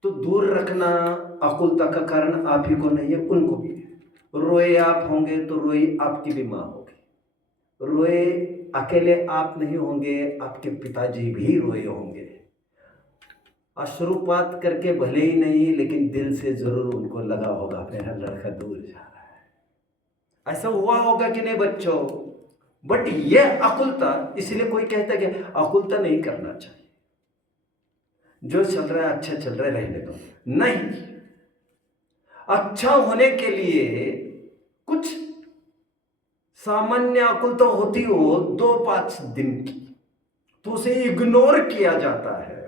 तो दूर रखना आकुलता का कारण आप ही को नहीं है, उनको भी है। रोए आप होंगे तो रोई आपकी भी माँ होगी, रोए अकेले आप नहीं होंगे, आपके पिताजी भी रोए होंगे। अश्रुपात करके भले ही नहीं, लेकिन दिल से जरूर उनको लगा होगा मेरा लड़का दूर जा रहा है। ऐसा हुआ होगा कि नहीं बच्चों? बट ये आकुलता, इसलिए कोई कहता है कि आकुलता नहीं करना चाहिए, जो चल रहा है अच्छा चल रहा है, रहने दो। नहीं, अच्छा होने के लिए कुछ सामान्य आकुलता होती हो 2-5 दिन की, तो उसे इग्नोर किया जाता है,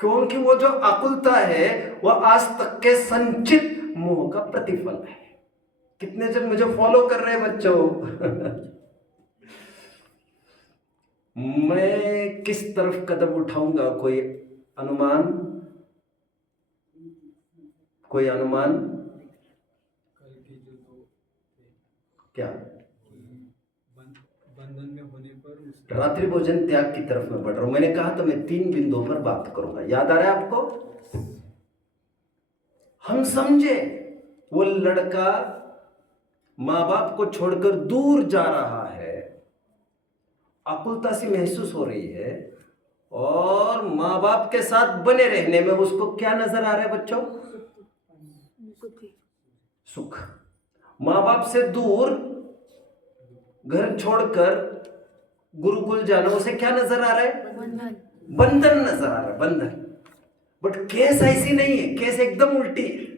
क्योंकि वो जो आकुलता है वह आज तक के संचित मोह का प्रतिफल है। कितने जन मुझे फॉलो कर रहे हैं बच्चों? मैं किस तरफ कदम उठाऊंगा, कोई अनुमान? कोई अनुमान? कल के जो 2 क्या? बंधन में होने पर उसका रात्रि भोजन त्याग की तरफ मैं बढ़ रहा हूं। मैंने कहा तो मैं 3 बिंदुओं पर बात करूंगा, याद आ रहा है आपको? हम समझे वो लड़का माँ बाप को छोड़कर दूर जा रहा है, आकुलता सी महसूस हो रही है, और माँ बाप के साथ बने रहने में उसको क्या नजर आ रहा है बच्चों? सुख। माँ बाप से दूर, घर छोड़कर गुरुकुल जाना, उसे क्या नजर आ रहा है? बंधन नजर आ रहा है, बंधन। बट केस ऐसी नहीं है, केस एकदम उल्टी है।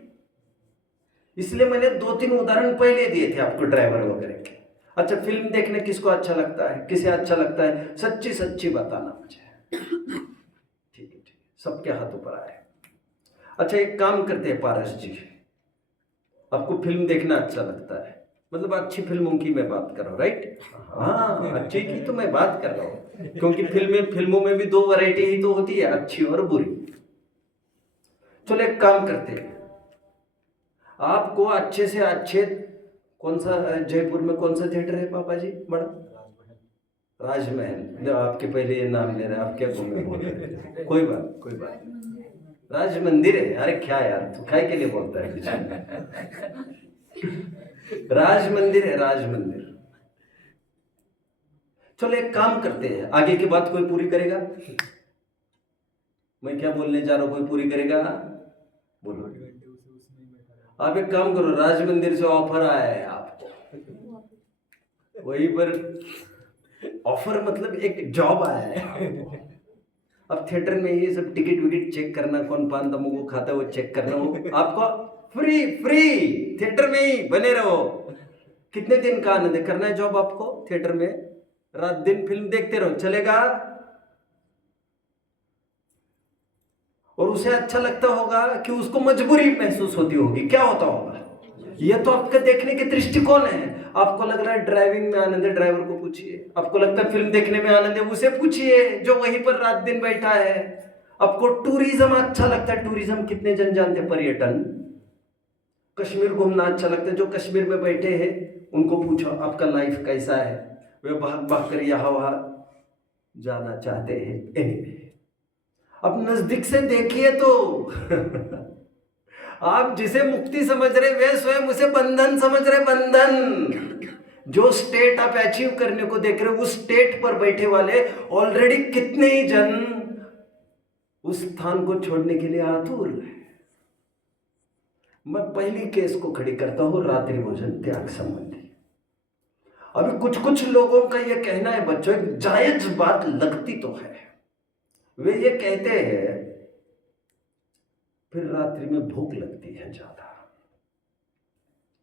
इसलिए मैंने 2-3 उदाहरण पहले दिए थे आपको, ड्राइवर वगैरह के। अच्छा, फिल्म देखने किसको अच्छा लगता है, किसे अच्छा लगता है? सच्ची सच्ची बताना मुझे। ठीक है, सबके हाथ ऊपर आए। अच्छा, एक काम करते हैं पारस जी, आपको फिल्म देखना अच्छा लगता है, मतलब अच्छी फिल्मों की मैं बात कर रहा हूँ, राइट? हाँ, अच्छी की तो मैं बात कर रहा हूँ, क्योंकि फिल्मों में भी 2 वैरायटी ही तो होती है, अच्छी और बुरी। चलो एक काम करते हैं, आपको अच्छे से अच्छे, कौन सा जयपुर में कौन सा थिएटर है पापा जी बड़ा? राजमहल। आपके पहले ये नाम ले रहे हैं, आप क्या घूमे बोल रहे थे? कोई बात। राज मंदिर है। अरे क्या यार, तू काय के लिए बोलता है? राज मंदिर है, राज मंदिर। चलो एक काम करते हैं, आगे की बात कोई पूरी करेगा? मैं क्या बोलने जा रहा हूं, कोई पूरी करेगा? बोलो। 8 घंटे उसे उसमें ही बैठा रहा। आप एक काम करो, राज मंदिर से ऑफर आया है आपको, वहीं पर ऑफर मतलब एक जॉब आया है आपको। अब थिएटर में ये सब टिकट विकेट चेक करना, कौन पान तंबाकू खाता है वो चेक करना, वो आपको फ्री फ्री थिएटर में ही बने रहो। कितने दिन का आनंद है, करना है जॉब आपको थिएटर में, रात दिन फिल्म देखते रहो, चलेगा? और उसे अच्छा लगता होगा कि उसको मजबूरी महसूस होती होगी, क्या होता होगा? यह तो आपका देखने के दृष्टिकोण है। आपको लग रहा है ड्राइविंग में आनंद है, ड्राइवर को पूछिए। आपको लगता है फिल्म देखने में आनंद है, उसे पूछिए जो वहीं पर रात दिन बैठा है। आपको टूरिज्म अच्छा लगता है, टूरिज्म कितने जन जानते हैं? पर्यटन, कश्मीर घूमना अच्छा लगता है, जो कश्मीर में बैठे हैं उनको पूछो आपका लाइफ कैसा है, वे भाग भाग कर यहाँ वहां जाना चाहते हैं। एनीवे, अब नजदीक से देखिए तो आप जिसे मुक्ति समझ रहे वे स्वयं उसे बंधन समझ रहे, बंधन। जो स्टेट आप अचीव करने को देख रहे हो, उस स्टेट पर बैठे वाले ऑलरेडी कितने ही जन उस स्थान को छोड़ने के लिए आतुर है। मैं पहली केस को खड़ी करता हूं, रात्रि भोजन त्याग संबंधी। अभी कुछ कुछ लोगों का यह कहना है बच्चों, एक जायज बात लगती तो है, वे ये कहते हैं फिर रात्रि में भूख लगती है ज्यादा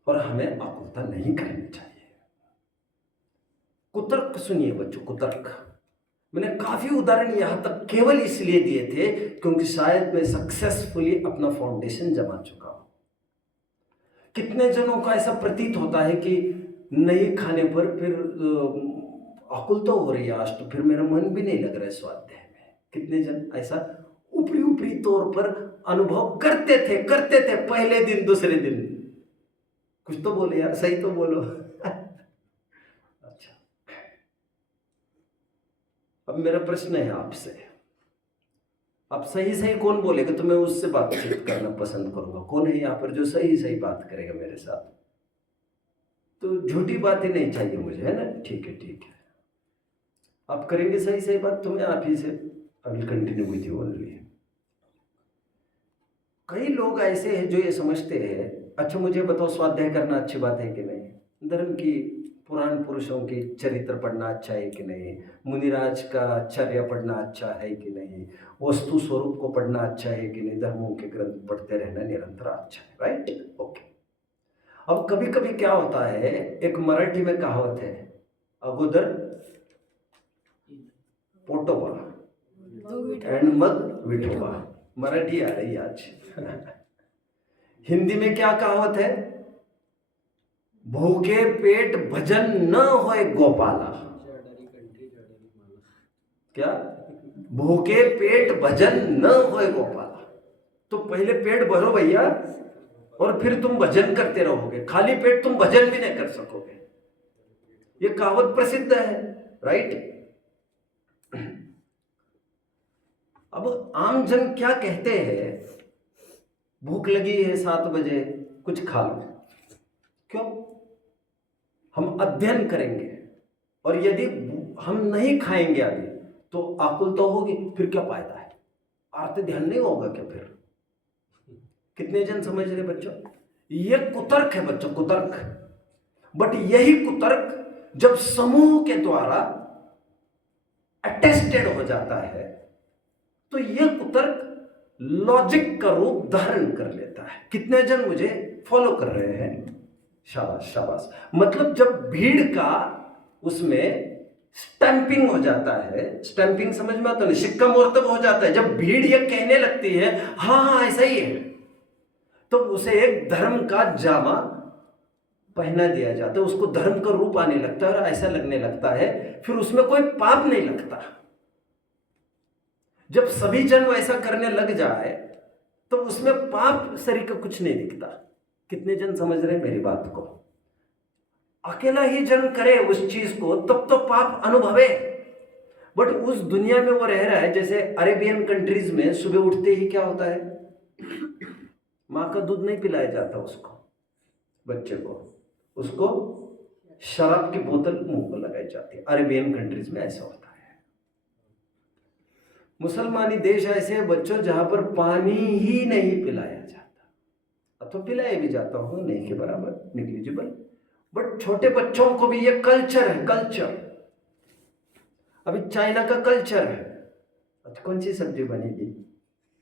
और हमें आकुलता नहीं करनी चाहिए। कुतर्क सुनिए बच्चों, कुतर्क। मैंने काफी उदाहरण यहां तक केवल इसलिए दिए थे क्योंकि शायद मैं सक्सेसफुली अपना फाउंडेशन जमा चुका हूं। कितने जनों का ऐसा प्रतीत होता है कि नहीं खाने पर फिर आकुलता हो रही है, आज तो फिर मेरा मन भी नहीं लग रहा है स्वाध्याय में। कितने जन ऐसा ऊपरी ऊपरी तौर पर अनुभव करते थे पहले दिन दूसरे दिन। कुछ तो बोले यार, सही तो बोलो। अच्छा, अब मेरा प्रश्न है आपसे, आप सही सही कौन बोलेगा तो मैं उससे बातचीत करना पसंद करूंगा। कौन है यहाँ पर जो सही सही बात करेगा मेरे साथ? तो झूठी बातें नहीं चाहिए मुझे, है ना? ठीक है ठीक है, आप करेंगे सही सही बात तो मैं आप ही से अभी कंटिन्यू विथ यू ओनली। कई लोग ऐसे हैं जो ये समझते हैं, अच्छा मुझे बताओ स्वाध्याय करना अच्छी बात है कि नहीं, धर्म की पुराण पुरुषों की चरित्र पढ़ना अच्छा है कि नहीं, मुनिराज का चर्या पढ़ना अच्छा है कि नहीं, वस्तु स्वरूप को पढ़ना अच्छा है कि नहीं, धर्मों के ग्रंथ पढ़ते रहना निरंतर अच्छा है, राइट? ओके। अब कभी कभी क्या होता है, एक मराठी में कहावत है, अगोदर पोटोबा एंड मग विठोबा। मराठी आ रही आज। हिंदी में क्या कहावत है? भूखे पेट भजन न होए गोपाला। क्या? भूखे पेट भजन न होए गोपाला। तो पहले पेट भरो भैया और फिर तुम भजन करते रहोगे, खाली पेट तुम भजन भी नहीं कर सकोगे। ये कहावत प्रसिद्ध है, राइट? अब आम जन क्या कहते हैं, भूख लगी है 7 बजे, कुछ खा लो। क्यों? हम अध्ययन करेंगे और यदि हम नहीं खाएंगे अभी तो आकुल तो होगी, फिर क्या फायदा है? आरती ध्यान नहीं होगा क्या फिर? कितने जन समझ रहे बच्चों? ये कुतर्क है बच्चों, कुतर्क। बट यही कुतर्क जब समूह के द्वारा अटेस्टेड हो जाता है तो यह कुतर्क लॉजिक का रूप धारण कर लेता है। कितने जन मुझे फॉलो कर रहे हैं? शाबाश शाबाश। मतलब जब भीड़ का उसमें स्टैंपिंग हो जाता है, स्टैंपिंग समझ में आता है, सिक्का मोर्तब हो जाता है, जब भीड़ ये कहने लगती है हाँ हाँ ऐसा ही है, तो उसे एक धर्म का जामा पहना दिया जाता है, उसको धर्म का रूप आने लगता है और ऐसा लगने लगता है, फिर उसमें कोई पाप नहीं लगता। जब सभी जन वैसा करने लग जाए तो उसमें पाप शरीर का कुछ नहीं दिखता। कितने जन समझ रहे हैं मेरी बात को? अकेला ही जन करे उस चीज को तब तो पाप अनुभवे। बट उस दुनिया में वो रह रहा है, जैसे अरेबियन कंट्रीज में सुबह उठते ही क्या होता है, माँ का दूध नहीं पिलाया जाता उसको, बच्चे को, उसको शराब की बोतल मुंह को लगाई जाती है। अरेबियन कंट्रीज में ऐसा होता है। मुसलमानी देश ऐसे हैं बच्चों जहां पर पानी ही नहीं पिलाया जाता, अथवा पिलाया भी जाता हो नहीं के बराबर, निग्लिजिबल, बट छोटे बच्चों को भी ये कल्चर है, कल्चर। अभी चाइना का कल्चर है। अच्छा कौन सी सब्जी बनेगी?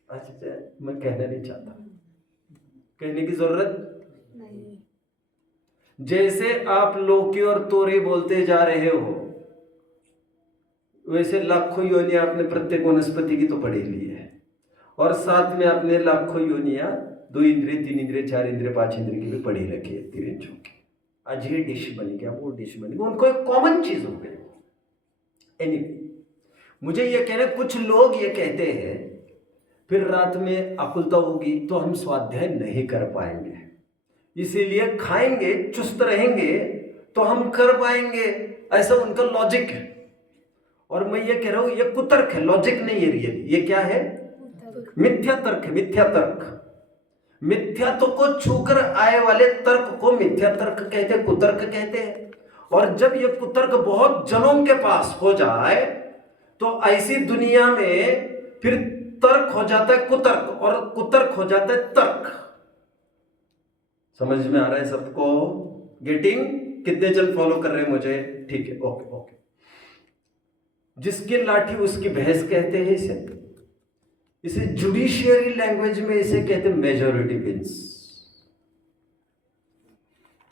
अच्छा मैं कहना नहीं चाहता, कहने की जरूरत नहीं। जैसे आप लौकी और तोरी बोलते जा रहे हो, वैसे लाखों योनियां आपने प्रत्येक वनस्पति की तो पढ़ी ली है, और साथ में आपने लाखों योनियां 2 इंद्रिय 3 इंद्रिय 4 इंद्रिय 5 इंद्रिय की भी पढ़ी रखी है, तिरंजों की। आज ये डिश बनी क्या, वो डिश बनी, उनको एक कॉमन चीज हो गई। एनीवे, मुझे ये कहना, कुछ लोग ये कहते हैं फिर रात में आकुलता होगी तो हम स्वाध्याय नहीं कर पाएंगे, इसीलिए खाएंगे, चुस्त रहेंगे तो हम कर पाएंगे, ऐसा उनका लॉजिक है। और मैं ये कह रहा हूं ये कुतर्क है, लॉजिक नहीं है रियल। ये क्या है? मिथ्या तर्क है, मिथ्या तर्क। मिथ्यात्व को छूकर आए वाले तर्क को मिथ्या तर्क कहते हैं, कुतर्क कहते हैं। और जब ये कुतर्क बहुत जनों के पास हो जाए तो ऐसी दुनिया में फिर तर्क हो जाता है कुतर्क, और कुतर्क हो जाता है तर्क। समझ में आ रहा है सबको? गेटिंग? कितने जन फॉलो कर रहे हैं मुझे? ठीक है, ओके ओके। जिसकी लाठी उसकी भैंस कहते हैं इसे जुडिशियरी लैंग्वेज में इसे कहते हैं मेजॉरिटी विंस।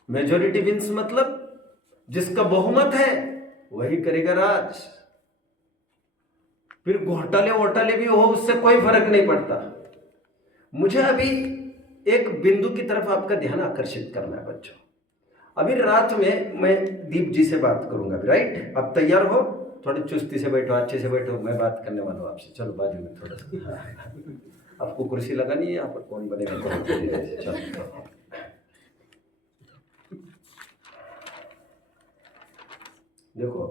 मेजॉरिटी विंस मतलब जिसका बहुमत है वही करेगा राज। फिर घोटाले वोटाले भी हो, उससे कोई फर्क नहीं पड़ता। मुझे अभी एक बिंदु की तरफ आपका ध्यान आकर्षित करना है बच्चों। अभी रात में मैं दीप जी से बात करूंगा, राइट? आप तैयार हो? थोड़ी चुस्ती से बैठो, अच्छे से बैठो, मैं बात करने वाला हूँ आपसे। चलो बाजू में थोड़ा सा। आपको कुर्सी लगानी है यहाँ पर? कौन बनेगा? चलो देखो,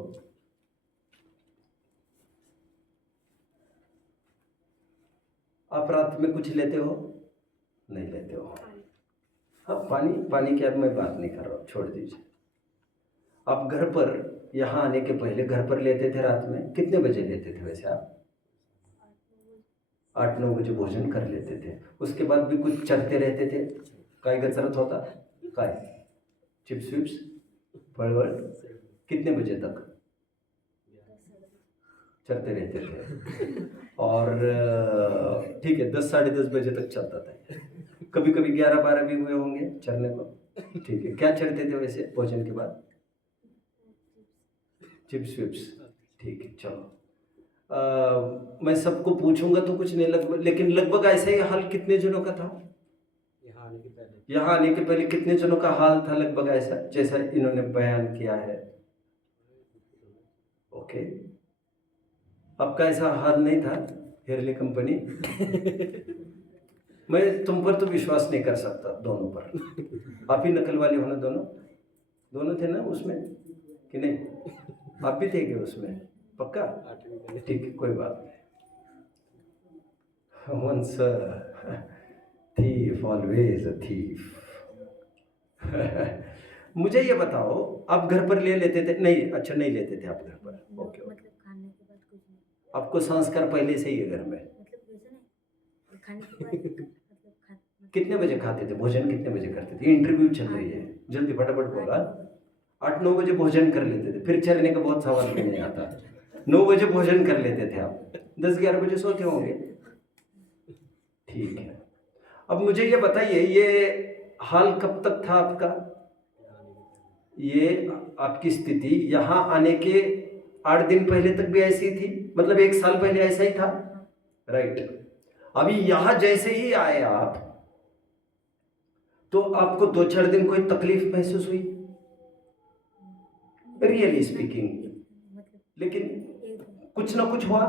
आप रात में कुछ लेते हो? नहीं लेते हो? हाँ, पानी की अब मैं बात नहीं कर रहा हूँ, छोड़ दीजिए। आप घर पर यहाँ आने के पहले घर पर लेते थे रात में? कितने बजे लेते थे वैसे आप? 8-9 बजे भोजन कर लेते थे। उसके बाद भी कुछ चरते रहते थे? काय गचरत होता? काय चिप्स विप्स फलवल? कितने बजे तक चलते रहते थे? और ठीक है, 10 साढ़े 10 बजे तक चलता था। कभी कभी 11-12 भी हुए होंगे चरने को। ठीक है, क्या चढ़ते थे वैसे भोजन के बाद? चिप्स विप्स। ठीक है, चलो। मैं सबको पूछूंगा तो कुछ नहीं, लगभग, लेकिन लगभग ऐसा ही हाल कितने जनों का था यहाँ आने के पहले? कितने जनों का हाल था लगभग ऐसा जैसा इन्होंने बयान किया है? ओके, आपका ऐसा हाल नहीं था? हेरले कंपनी मैं तुम पर तो विश्वास नहीं कर सकता, दोनों पर। आप ही नकल वाले हो ना? दोनों थे ना उसमें कि नहीं? आप भी थे क्या उसमें? पक्का? ठीक है, कोई बात नहीं। Once thief always a thief. मुझे ये बताओ, आप घर पर ले लेते थे? नहीं, अच्छा नहीं लेते थे आप घर पर। Okay okay. मतलब खाने के बाद कुछ नहीं, आपको संस्कार पहले से ही है घर में? मतलब वैसे नहीं, खाने के बाद मतलब कितने बजे खाते थे भोजन? कितने बजे करते थे? इंटरव्यू चल रही है, जल्दी फटाफट बोला। 8-9 बजे भोजन कर लेते थे, फिर चलने का बहुत सवाल भी नहीं आता। 9 बजे भोजन कर लेते थे आप, 10-11 बजे सोते होंगे। ठीक है, अब मुझे ये बताइए, ये हाल कब तक था आपका? ये आपकी स्थिति यहाँ आने के 8 दिन पहले तक भी ऐसी थी? मतलब 1 साल पहले ऐसा ही था, राइट? अभी यहाँ जैसे ही आए आप, तो आपको 2-4 दिन कोई तकलीफ महसूस हुई? रियली स्पीकिंग, लेकिन कुछ ना कुछ हुआ?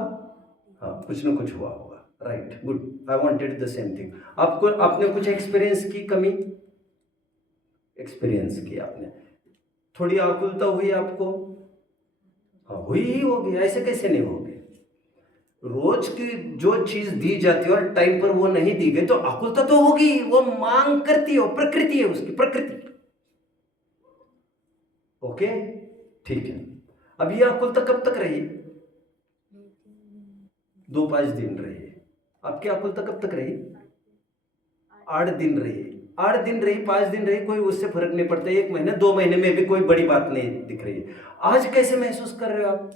हाँ, कुछ ना कुछ हुआ होगा, right? Good, I wanted the same thing. आपने कुछ एक्सपीरियंस की कमी? एक्सपीरियंस की आपने? थोड़ी आकुलता हुई आपको? हाँ, हुई ही होगी, ऐसे कैसे नहीं होगी? रोज की जो चीज दी जाती है और टाइम पर वो नहीं दी गई तो आकुलता तो होगी। वो मांग करती है, प्रकृति है उसकी, प्रकृति। ओके, ठीक है। अब ये आकुलता कब तक रही? 2-5 दिन रही। आपकी आकुलता कब तक रही? 8 दिन रही। 8 दिन रही, 5 दिन रही, कोई उससे फर्क नहीं पड़ता। 1 महीने 2 महीने में भी कोई बड़ी बात नहीं दिख रही है। आज कैसे महसूस कर रहे हो आप?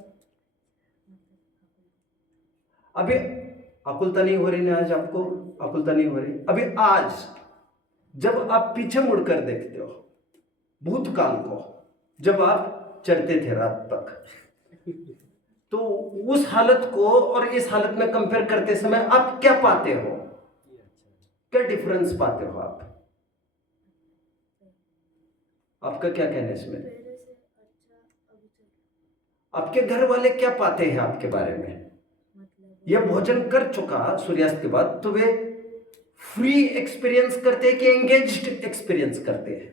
अभी आकुलता नहीं हो रही ना? आज आपको आकुलता नहीं हो रही। अभी आज जब आप पीछे मुड़कर देखते हो भूतकाल को, जब आप चलते थे रात तक, तो उस हालत को और इस हालत में कंपेयर करते समय आप क्या पाते हो? क्या डिफरेंस पाते हो आप? आपका क्या कहना है इसमें? पहले से अच्छा अभी चल आपके घर वाले क्या पाते हैं आपके बारे में? मतलब ये भोजन कर चुका सूर्यास्त के बाद तो वे फ्री एक्सपीरियंस करते हैं कि एंगेज्ड एक्सपीरियंस करते हैं?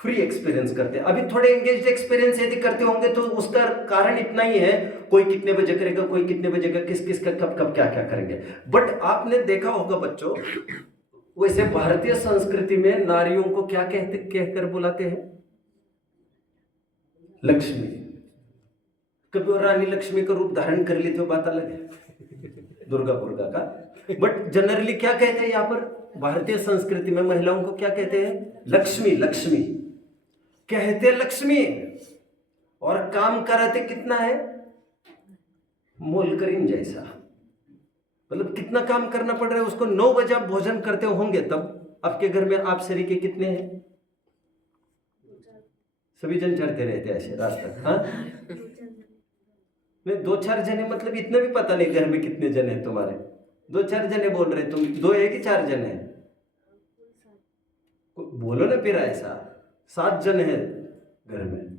फ्री एक्सपीरियंस करते हैं। अभी थोड़े एंगेज्ड एक्सपीरियंस यदि करते होंगे तो उसका कारण इतना ही है, कोई कितने बजे करेगा, कोई कितने बजे का, किस किस का कब कब क्या क्या करेंगे। बट आपने देखा होगा बच्चों, वैसे भारतीय संस्कृति में नारियों को क्या कहकर बुलाते हैं? लक्ष्मी। कभी वो रानी लक्ष्मी का रूप धारण कर ली तो बात अलग है, दुर्गा का। बट जनरली क्या कहते हैं यहाँ पर भारतीय संस्कृति में महिलाओं को? क्या कहते हैं? लक्ष्मी। लक्ष्मी कहते लक्ष्मी। और काम कराते कितना है? मोलकरीन जैसा। मतलब कितना काम करना पड़ रहा है उसको। 9 बजे आप भोजन करते होंगे, तब आपके घर में आप शरीके कितने हैं? सभी जन चढ़ते रहते हैं ऐसे रात तक? हाँ नहीं, 2-4 जने, मतलब इतने भी पता नहीं घर में कितने जने हैं तुम्हारे। 2-4 जने बोल रहे तुम, 2 है कि 4 जने हैं? बोलो ना फिर। ऐसा 7 जन है घर में,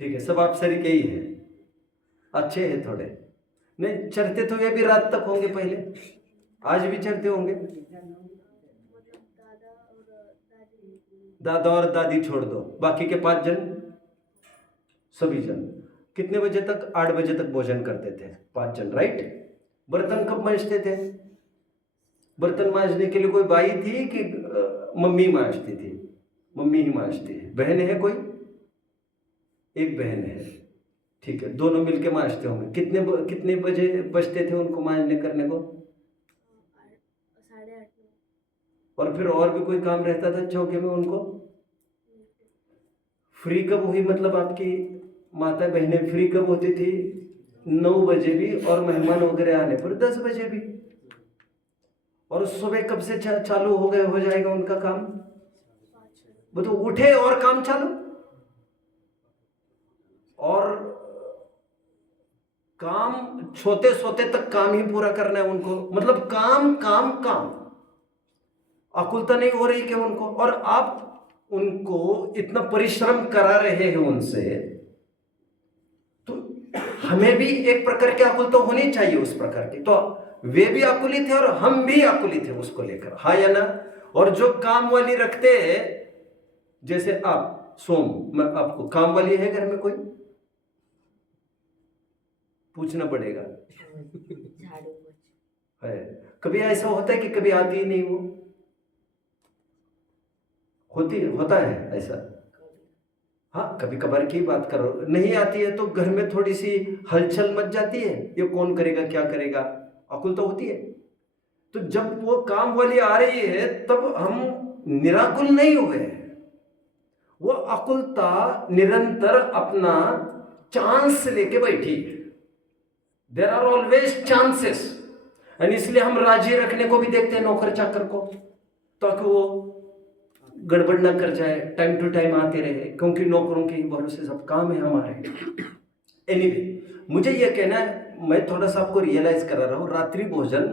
ठीक है। सब आप शरीके ही है, अच्छे हैं थोड़े। नहीं चढ़ते तो ये भी रात तक होंगे पहले, आज भी चढ़ते होंगे। दादा और दादी छोड़ दो, बाकी के 5 जन सभी जन कितने बजे तक? 8 बजे तक भोजन करते थे 5 जन, राइट। बर्तन कब मांजते थे? बर्तन मांजने के लिए कोई बाई थी कि मम्मी मांजती थी? मम्मी ही मांजती है। बहन है कोई? एक बहन है, ठीक है। दोनों मिलके मांजते होंगे। कितने बजे बचते थे उनको मांजने करने को? 8:30। और फिर और भी कोई काम रहता था चौके में उनको? फ्री कब हुई? मतलब आपकी माता बहनें फ्री कब होती थी? 9 बजे भी, और मेहमान वगैरह आने पर 10 बजे भी। और सुबह कब से चालू हो जाएगा उनका काम? वो तो उठे और काम चालू। और काम सोते सोते तक काम ही पूरा करना है उनको। मतलब काम काम काम। आकुलता नहीं हो रही क्या उनको? और आप उनको इतना परिश्रम करा रहे हैं उनसे, तो हमें भी एक प्रकार की आकुलता होनी चाहिए उस प्रकार की। तो वे भी आकुलित है और हम भी आकुलित है उसको लेकर, हाँ या ना? और जो काम वाली रखते हैं, जैसे आप सोम, मैं आपको काम वाली है घर में कोई? पूछना पड़ेगा। झाड़ू है। कभी ऐसा होता है कि कभी आती ही नहीं वो? होता है ऐसा? हाँ, कभी कभार की बात करो। नहीं आती है तो घर में थोड़ी सी हलचल मच जाती है, ये कौन करेगा क्या करेगा, आकुल तो होती है। तो जब वो काम वाली आ रही है तब हम निराकुल नहीं हुए। वो आकुलता निरंतर अपना चांस लेके बैठी है। There are always chances. And इसलिए हम राजी रखने को भी देखते हैं नौकर चाकर को, ताकि वो गड़बड़ ना कर जाए, टाइम टू टाइम आते रहे, क्योंकि नौकरों के ही भरोसे सब काम है हमारे। एनीवे, मुझे ये कहना है, मैं थोड़ा सा आपको रियलाइज करा रहा हूँ, रात्रि भोजन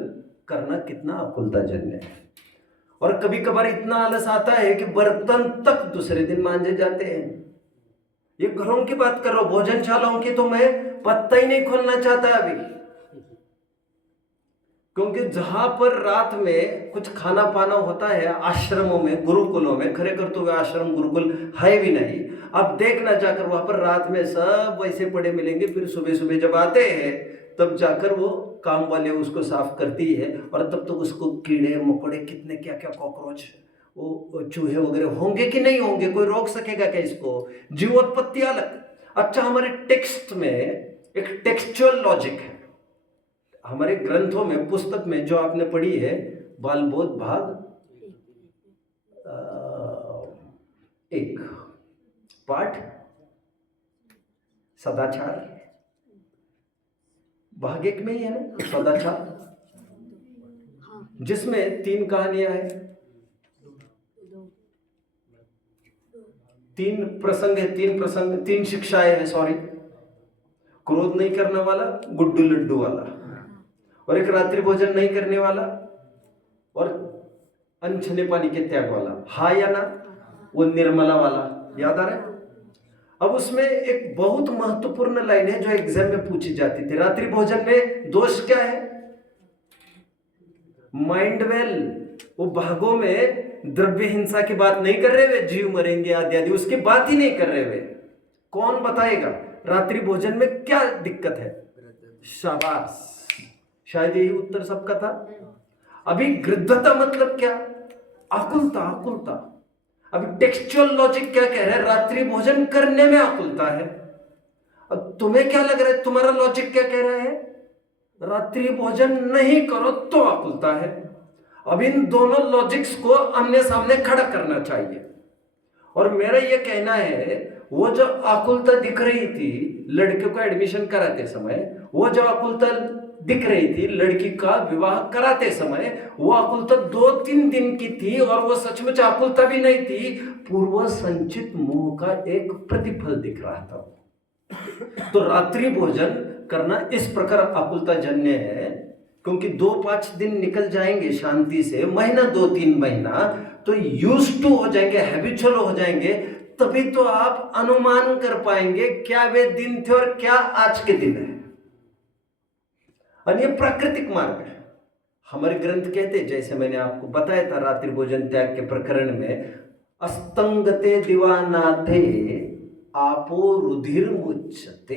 करना कितना आकुलताजन्य है। और कभी कभार इतना आलस आता है कि बर्तन तक दूसरे दिन मांजे जाते हैं। ये घरों की बात कर रहा हूं, भोजनशालाओं की तो मैं पत्ता ही नहीं खोलना चाहता अभी। क्योंकि जहां पर रात में कुछ खाना पाना होता है, आश्रमों में, गुरुकुलों में, खरे कर तो वे आश्रम गुरुकुल है भी नहीं। अब देखना जाकर वहां पर रात में सब वैसे पड़े मिलेंगे। फिर सुबह सुबह जब आते हैं तब जाकर वो काम वाले उसको साफ करती है, और तब तक उसको कीड़े मकोड़े कितने क्या क्या कॉकरोच वो चूहे वगैरह होंगे कि नहीं होंगे, कोई रोक सकेगा क्या इसको? जीवोत्पत्ति अलग। अच्छा, हमारे टेक्स्ट में एक टेक्सचुअल लॉजिक है। हमारे ग्रंथों में, पुस्तक में जो आपने पढ़ी है, बालबोध भाग 1, पाठ सदाचार, भाग 1 में ही है ना सदाचार, जिसमें 3 कहानियां हैं, 3 प्रसंग है, 3 शिक्षाएं हैं, सॉरी। क्रोध नहीं करने वाला, गुड्डू लड्डू वाला, और एक रात्रि भोजन नहीं करने वाला, और अनछने पानी के त्याग वाला, हा या ना, वो निर्मला वाला, याद आ रहा है? अब उसमें एक बहुत महत्वपूर्ण लाइन है जो एग्जाम में पूछी जाती थी। रात्रि भोजन में दोष क्या है? माइंड वेल, वो भागों में द्रव्य हिंसा की बात नहीं कर रहे वे, जीव मरेंगे आदि आदि, उसकी बात ही नहीं कर रहे वे। कौन बताएगा रात्रि भोजन में क्या दिक्कत है? शाबाश, शायद यही उत्तर सबका था। अभी गृद्धता मतलब क्या? आकुलता, आकुलता। अभी टेक्सचुअल लॉजिक क्या कह रहा है? रात्रि भोजन करने में आकुलता है। अब तुम्हें क्या लग रहा है, तुम्हारा लॉजिक क्या कह रहा है? रात्रि भोजन नहीं करो तो आकुलता है। अब इन दोनों लॉजिक्स को आमने सामने खड़ा करना चाहिए। और मेरा यह कहना है, वो जो आकुलता दिख रही थी लड़के को एडमिशन कराते समय, वो जो आकुलता दिख रही थी लड़की का विवाह कराते समय, वो आकुलता 2-3 दिन की थी, और वो सचमुच आकुलता भी नहीं थी, पूर्व संचित मोह का एक प्रतिफल दिख रहा था। तो रात्रि भोजन करना इस प्रकार आकुलता जन्य है, क्योंकि 2-5 दिन निकल जाएंगे शांति से, महीना 2-3 महीना तो यूज्ड टू हो जाएंगे, हैबिचुअल हो जाएंगे, तभी तो आप अनुमान कर पाएंगे क्या वे दिन थे और क्या आज के दिन है। और ये प्राकृतिक मार्ग है। हमारे ग्रंथ कहते, जैसे मैंने आपको बताया था रात्रि भोजन त्याग के प्रकरण में, अस्तंगते दिवानाथे आपो रुधिर मुच्यते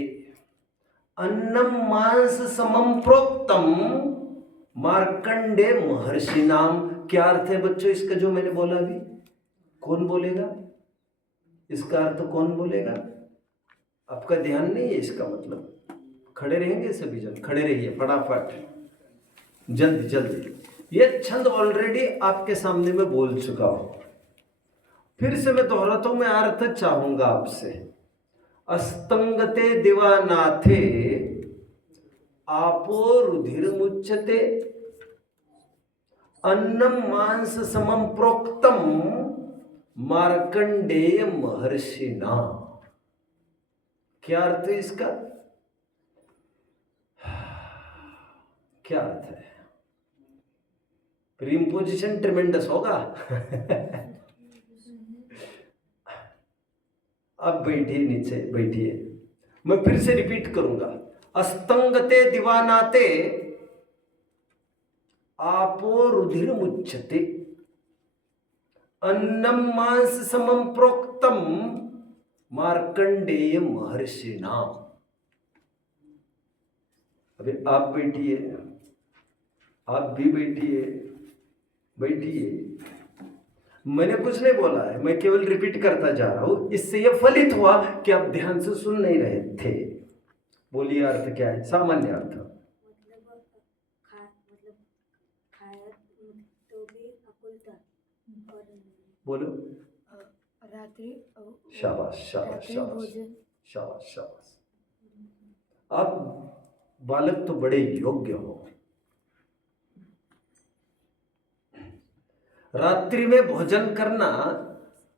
अन्नम मांस समम प्रोक्तम मार्कंडे महर्षि नाम। क्या अर्थ है बच्चों इसका जो मैंने बोला अभी? कौन बोलेगा इसका अर्थ? कौन बोलेगा? आपका ध्यान नहीं है इसका मतलब? खड़े रहेंगे सभी जन, खड़े रहिए फटाफट, जल्दी जल्दी। ये छंद ऑलरेडी आपके सामने में बोल चुका हूं, फिर से मैं दोहराता हूं, मैं अर्थ चाहूंगा आपसे। अस्तंगते दिवानाथे आपो रुधिर मुच्यते अन्नम मांस समम प्रोक्तम मार्कंडेय महर्षिना। क्या अर्थ है इसका? क्या अर्थ है? प्रीम पोजिशन ट्रिमेंडस होगा। अब बैठिए, नीचे बैठिए, मैं फिर से रिपीट करूंगा। अस्तंगते दिवानाते आपो रुधिर मुच्यते अन्नम मांस समम प्रोक्तम मार्कंडेय महर्षिना। अभी आप बैठिए, आप भी बैठिए, बैठिए। मैंने कुछ नहीं बोला है, मैं केवल रिपीट करता जा रहा हूं। इससे यह फलित हुआ कि आप ध्यान से सुन नहीं रहे थे। बोलिए अर्थ क्या है? सामान्य अर्थ बोलो। रात्रि शाबाश शाबाश शाबाश भोजन। शाबाश शाबाश। आप बालक तो बड़े योग्य हो। रात्रि में भोजन करना,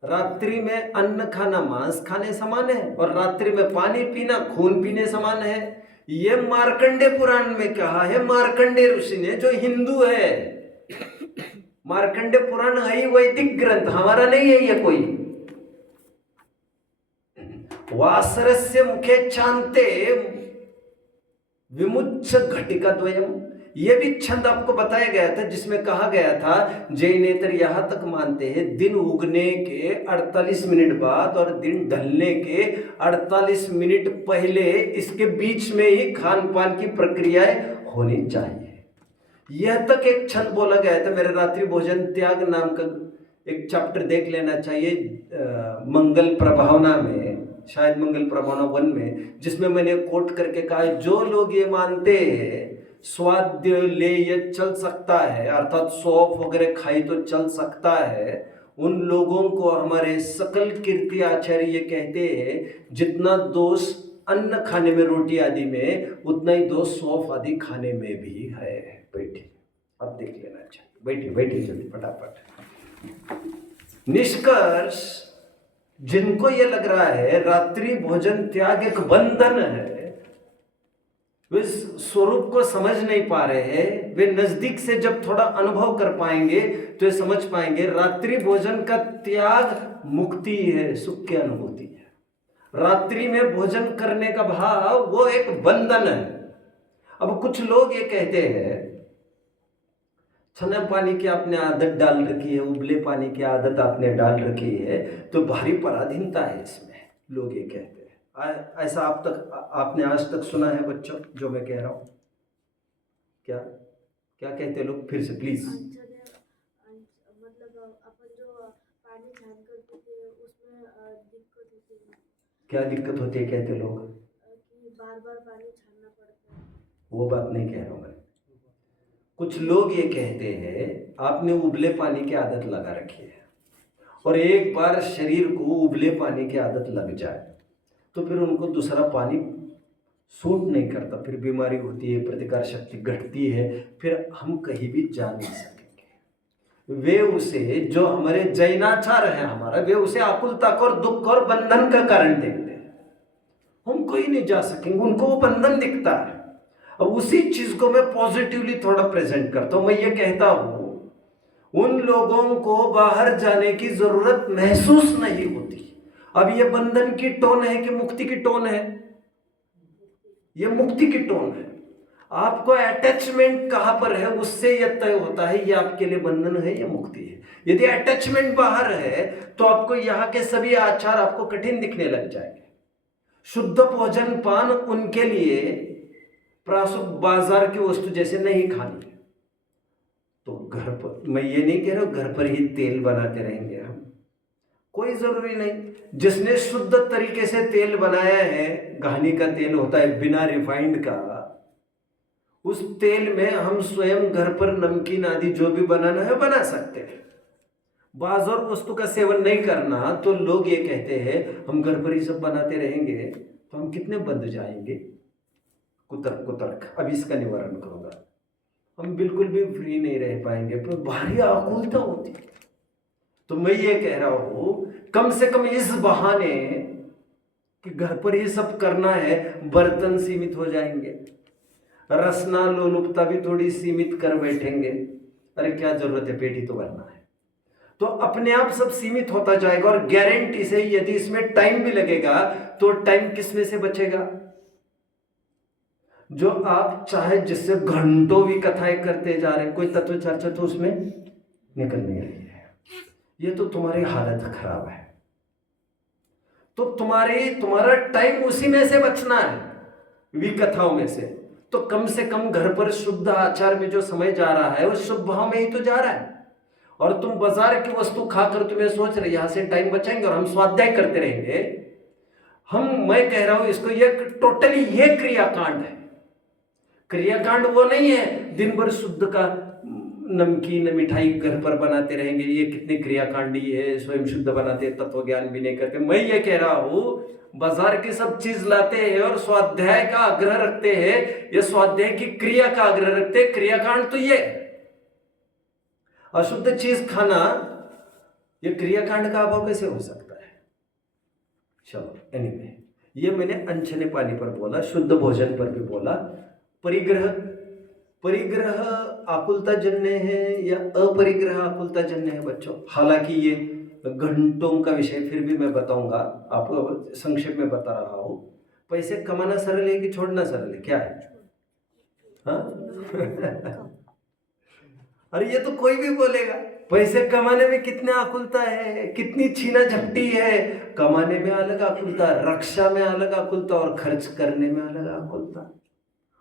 रात्रि में अन्न खाना मांस खाने समान है, और रात्रि में पानी पीना खून पीने समान है। ये मार्कंडे पुराण में कहा है, मार्कंडे ऋषि ने, जो हिंदू है। मार्कंडे पुराण है ही वैदिक ग्रंथ, हमारा नहीं है ये कोई। वासरस्य मुखे चांते विमुच्छ घटिका द्वयम, ये भी छंद आपको बताया गया था, जिसमें कहा गया था, जैनेतर यहां तक मानते हैं दिन उगने के 48 मिनट बाद और दिन ढलने के 48 मिनट पहले, इसके बीच में ही खान पान की प्रक्रियाएं होनी चाहिए। यह तक एक छंद बोला गया था। मेरे रात्रि भोजन त्याग नाम का एक चैप्टर देख लेना चाहिए मंगल प्रभावना में, शायद मंगल प्रभावना 1 में, जिसमें मैंने कोट करके कहा है, जो लोग ये मानते हैं स्वाद्य लेय चल सकता है, अर्थात सौंफ वगैरह खाई तो चल सकता है, उन लोगों को हमारे सकल कीर्ति आचार्य ये कहते हैं जितना दोष अन्न खाने में, रोटी आदि में, उतना ही दोष सौंफ आदि खाने में भी है। बैठिए, अब देख लेना चाहिए। बैठिए बैठिए जल्दी फटाफट। निष्कर्ष, जिनको ये लग रहा है रात्रि भोजन त्याग एक बंधन है, वे स्वरूप को समझ नहीं पा रहे हैं। वे नजदीक से जब थोड़ा अनुभव कर पाएंगे तो ये समझ पाएंगे रात्रि भोजन का त्याग मुक्ति है, सुख की अनुभूति है। रात्रि में भोजन करने का भाव वो एक बंधन है। अब कुछ लोग ये कहते हैं छना पानी की आपने आदत डाल रखी है, उबले पानी की आदत आपने डाल रखी है, तो भारी पराधीनता है इसमें, लोग ये कहते हैं। ऐसा आपने आज तक सुना है बच्चों जो मैं कह रहा हूं? क्या क्या कहते हैं लोग? फिर से प्लीज। मतलब अपन जो पानी छान कर पीते हैं उसमें दिक्कत होती है। क्या दिक्कत होती है कहते लोग? कि बार बार पानी छानना पड़ता है। वो बात नहीं कह रहा हूं मैं। कुछ लोग ये कहते हैं आपने उबले पानी की आदत लगा रखी है, और एक बार शरीर को उबले पानी की आदत लग जाए तो फिर उनको दूसरा पानी सूट नहीं करता, फिर बीमारी होती है, प्रतिकार शक्ति घटती है, फिर हम कहीं भी जा नहीं सकेंगे। वे उसे, जो हमारे जैनाचार है हमारा, वे उसे आकुलता को और दुख और बंधन का कारण देखते हैं। हम कोई नहीं जा सकेंगे, उनको वो बंधन दिखता है। अब उसी चीज को मैं पॉजिटिवली थोड़ा प्रेजेंट करता हूं। मैं ये कहता हूं उन लोगों को बाहर जाने की जरूरत महसूस नहीं होती। अब ये बंधन की टोन है कि मुक्ति की टोन है? ये मुक्ति की टोन है। आपको अटैचमेंट कहां पर है उससे यह तय होता है ये आपके लिए बंधन है या मुक्ति है। यदि अटैचमेंट बाहर है तो आपको यहाँ के सभी आचार आपको कठिन दिखने लग जाएंगे। शुद्ध भोजन पान उनके लिए प्रासुक बाजार की वस्तु जैसे नहीं खानी है। तो घर पर, मैं ये नहीं कह रहा हूं घर पर ही तेल बनाते रहेंगे हम, कोई जरूरी नहीं। जिसने शुद्ध तरीके से तेल बनाया है, घानी का तेल होता है बिना रिफाइंड का, उस तेल में हम स्वयं घर पर नमकीन आदि जो भी बनाना है बना सकते हैं। बाजार वस्तु का सेवन नहीं करना, तो लोग ये कहते हैं हम घर पर ही सब बनाते रहेंगे तो हम कितने बंध जाएंगे। कुतर्क अब इसका निवारण करूंगा। हम बिल्कुल भी फ्री नहीं रह पाएंगे, पर भारी आकुलता होती है। तो मैं ये कह रहा हूं कम से कम इस बहाने कि घर पर ही सब करना है, बर्तन सीमित हो जाएंगे, रसना लोलुपता भी थोड़ी सीमित कर बैठेंगे। अरे क्या जरूरत है, पेट ही तो भरना है। तो अपने आप सब सीमित होता जाएगा। और गारंटी से यदि इसमें टाइम भी लगेगा तो टाइम किस में से बचेगा? जो आप चाहे जिससे घंटों भी कथाएं करते जा रहे हैं, कोई तत्व चर्चा तो उसमें निकल नहीं रही है। ये तो तुम्हारी हालत खराब है। तो तुम्हारा टाइम उसी में से बचना है, विकथाओं में से। तो कम से कम घर पर शुद्ध आचार में जो समय जा रहा है उस शुभ भाव में ही तो जा रहा है। और तुम बाजार की वस्तु खाकर तुम्हें सोच रहे यहां से टाइम बचाएंगे और हम स्वाध्याय करते रहेंगे। मैं कह रहा हूं इसको, ये टोटली ये क्रियाकांड है। क्रियाकांड वो नहीं है दिन भर शुद्ध का नमकीन मिठाई घर पर बनाते रहेंगे, ये कितने क्रियाकांडी है, स्वयं शुद्ध बनाते, तत्व ज्ञान भी नहीं करते। मैं ये कह रहा हूं बाजार की सब चीज लाते हैं और स्वाध्याय का आग्रह रखते हैं, ये स्वाध्याय की क्रिया का आग्रह रखते हैं। क्रियाकांड तो ये अशुद्ध चीज खाना, ये क्रियाकांड का अभाव कैसे हो सकता है? चलो एनीवे, ये मैंने अनछने पानी पर बोला, शुद्ध भोजन पर भी बोला। परिग्रह आकुलता जन्य है या अपरिग्रह आकुलता जन्य है बच्चों? हालांकि ये घंटों का विषय, फिर भी मैं बताऊंगा, आपको संक्षेप में बता रहा हूं। पैसे कमाना सरल है कि छोड़ना सरल है? क्या है? हाँ? अरे ये तो कोई भी बोलेगा, पैसे कमाने में कितने आकुलता है, कितनी छीना झपटी है। कमाने में अलग आकुलता, रक्षा में अलग आकुलता, और खर्च करने में अलग आकुलता।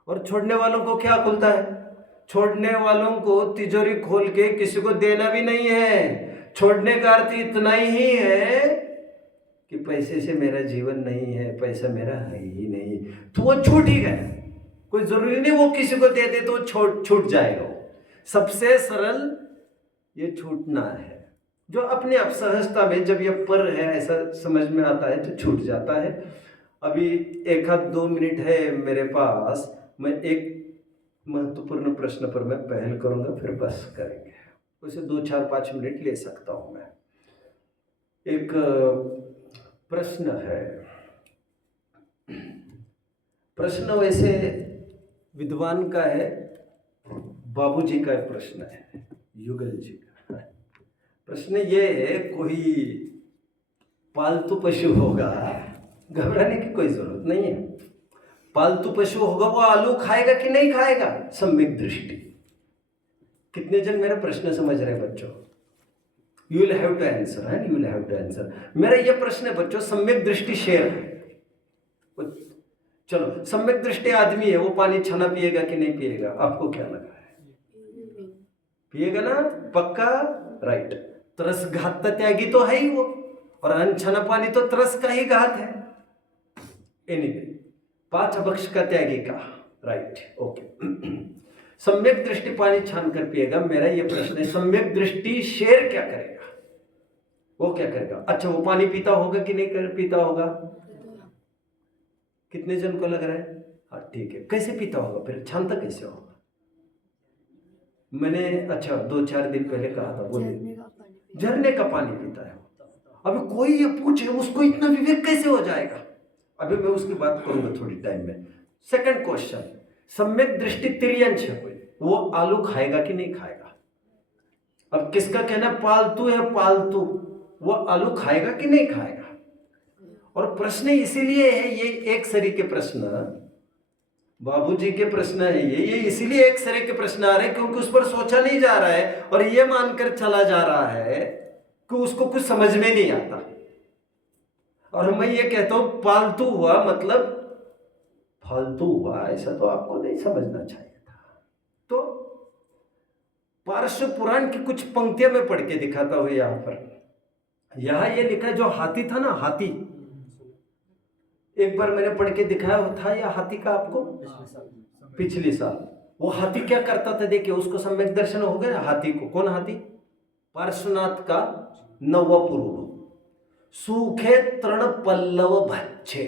और छोड़ने वालों को क्या आकुलता है? छोड़ने वालों को तिजोरी खोल के किसी को देना भी नहीं है। छोड़ने का अर्थ इतना ही है कि पैसे से मेरा जीवन नहीं है, पैसा मेरा है ही नहीं, तो वो छूट ही गया। कोई जरूरी नहीं वो किसी को दे दे तो छूट जाएगा। सबसे सरल ये छूटना है, जो अपने आप सहजता में जब ये पर है ऐसा समझ में आता है तो छूट जाता है। अभी 1-2 मिनट है मेरे पास, मैं एक महत्वपूर्ण प्रश्न पर मैं पहल करूंगा, फिर बस करेंगे। उसे 2-4-5 मिनट ले सकता हूं मैं। एक प्रश्न है, प्रश्न वैसे विद्वान का है, बाबूजी का प्रश्न है, युगल जी का प्रश्न ये है, कोई पालतू पशु होगा, घबराने की कोई जरूरत नहीं है, पालतू पशु होगा, वो आलू खाएगा कि नहीं खाएगा? सम्यक दृष्टि। कितने जन मेरा प्रश्न समझ रहे हैं बच्चों? You will have to answer, है you will have to answer. मेरा ये प्रश्न है बच्चों, सम्यक दृष्टि शेयर है। चलो, सम्यक दृष्टि आदमी है, वो पानी छना पिएगा कि नहीं पिएगा? आपको क्या लगा है? पिएगा ना, पक्का, राइट। तरस घात त्यागी तो है ही वो, और अनछना पानी तो तरस का ही घात है। एनीवे, 5 अभक्ष का त्यागी का, राइट, ओके। सम्यक दृष्टि पानी छान कर पिएगा। मेरा ये प्रश्न है, सम्यक दृष्टि शेर क्या करेगा? वो क्या करेगा? अच्छा, वो पानी पीता होगा कि नहीं पीता होगा? कितने जन को लग रहा है? हाँ, ठीक है। कैसे पीता होगा फिर? छानता कैसे होगा? मैंने अच्छा 2-4 दिन पहले कहा था, बोलिए। झरने का पानी पीता है। अभी कोई ये पूछे उसको इतना विवेक कैसे हो जाएगा? अभी मैं उसकी बात करूंगा थोड़ी टाइम में। सेकंड क्वेश्चन, सम्यक दृष्टि तिर्यंश है कोई, वो आलू खाएगा कि नहीं खाएगा? अब किसका कहना पालतू है? पालतू, वो आलू खाएगा कि नहीं खाएगा? और प्रश्न इसीलिए है, ये एक सरी के प्रश्न, बाबूजी के प्रश्न है ये इसीलिए एक सरे के प्रश्न आ रहे हैं क्योंकि उस पर सोचा नहीं जा रहा है, और ये मानकर चला जा रहा है कि उसको कुछ समझ में नहीं आता। और मैं ये कहता हूं, पालतू हुआ मतलब फालतू हुआ, ऐसा तो आपको नहीं समझना चाहिए था। तो पार्श्व पुराण की कुछ पंक्तियां मैं पढ़ के दिखाता हूं। यहां पर, यहां ये लिखा है, जो हाथी था ना, हाथी, एक बार मैंने पढ़ के दिखाया था या हाथी का आपको पिछले साल। वो हाथी क्या करता था देखिए, उसको सम्यक दर्शन हो गया हाथी को। कौन हाथी? पार्श्वनाथ का 9वां पूर्व, सूखे तृण पल्लव भच्छे।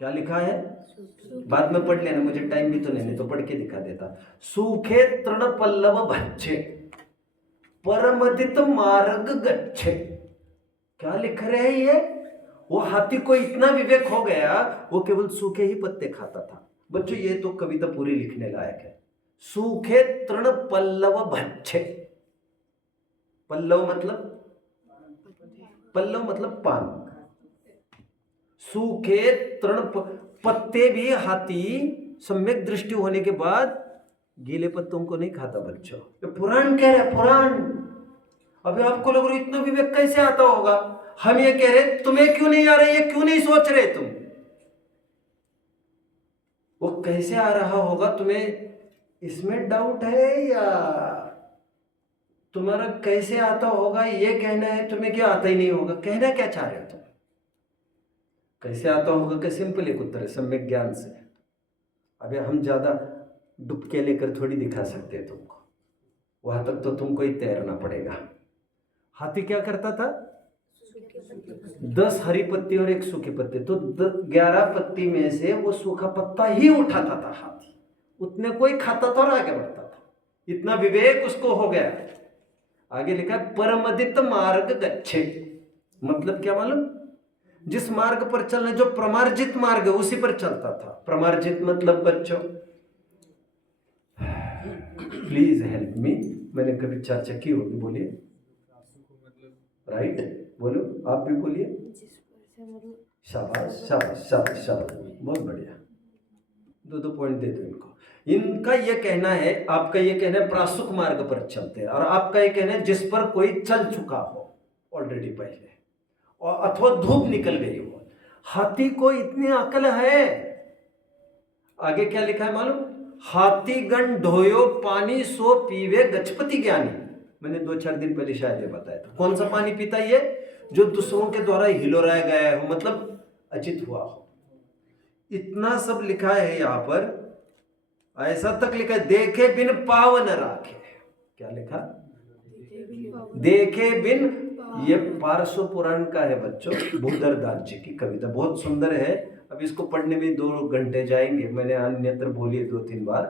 क्या लिखा है? बाद में पढ़ लेना, मुझे टाइम भी तो नहीं तो पढ़ के दिखा देता। सूखे तृण पल्लव भच्छे परमदित मार्ग गच्छे। क्या लिख रहे हैं ये? वो हाथी को इतना विवेक हो गया, वो केवल सूखे ही पत्ते खाता था। बच्चों, ये तो कविता पूरी लिखने लायक है। सूखे तृण पल्लव भच्छे, पल्लव मतलब पान, सूखे तृण पत्ते भी हाथी सम्यक दृष्टि होने के बाद गीले पत्तों को नहीं खाता बच्चों। ये पुराण कह रहा है, पुराण। अभी आपको लग रहा है इतना विवेक कैसे आता होगा? हम ये कह रहे, तुम्हें क्यों नहीं आ रहा, ये क्यों नहीं सोच रहे तुम? वो कैसे आ रहा होगा तुम्हें, इसमें डाउट है या तुम्हारा कैसे आता होगा ये कहना है तुम्हें? क्या आता ही नहीं होगा? कहना क्या चाह रहे हो तुम? कैसे आता होगा का सिंपल एक उत्तर है, सम्यक ज्ञान से। अभी हम ज्यादा डुबके लेकर थोड़ी दिखा सकते हैं तुमको, वहां तक तो तुमको ही तैरना पड़ेगा। हाथी क्या करता था? 10 हरी पत्ती और 1 सूखी पत्ती, तो 11 पत्ती में से वो सूखा पत्ता ही उठाता था हाथी, उतने कोई खाता था और आगे बढ़ता था। इतना विवेक उसको हो गया। आगे लिखा है परमदित मार्ग गच्छे, मतलब क्या मालूम? जिस मार्ग पर चलना, जो प्रमार्जित मार्ग है उसी पर चलता था। प्रमार्जित मतलब बच्चों, प्लीज हेल्प मी, मैंने कभी चर्चा की होगी, बोलिए। राइट, बोलो, आप भी बोलिए। शाबाश शाबाश शाबाश शाबाश, बहुत बढ़िया। 2 पॉइंट दे दो इनको। इनका ये कहना है, आपका ये कहना है प्रासुक मार्ग पर चलते हैं, और आपका ये कहना है जिस पर कोई चल चुका हो ऑलरेडी पहले, और अथवा धूप निकल गई हो। हाथी को इतनी अकल है। आगे क्या लिखा है मालूम? हाथीगण ढोयो पानी सो पीवे गजपति ज्ञानी। मैंने 2-4 दिन पहले शायद ये बताया था। कौन सा पानी पीता ये? जो दूसरों के द्वारा हिलोराया गया हो, मतलब अचित हुआ हो। इतना सब लिखा है यहाँ पर, ऐसा तक लिखा है, देखे बिन पावन राखे। क्या लिखा? देखे बिन। ये पारसो पुराण का है बच्चों, भूधरदास जी की कविता, बहुत सुंदर है। अब इसको पढ़ने में 2 घंटे जाएंगे, मैंने अन्यत्र बोली 2-3 बार।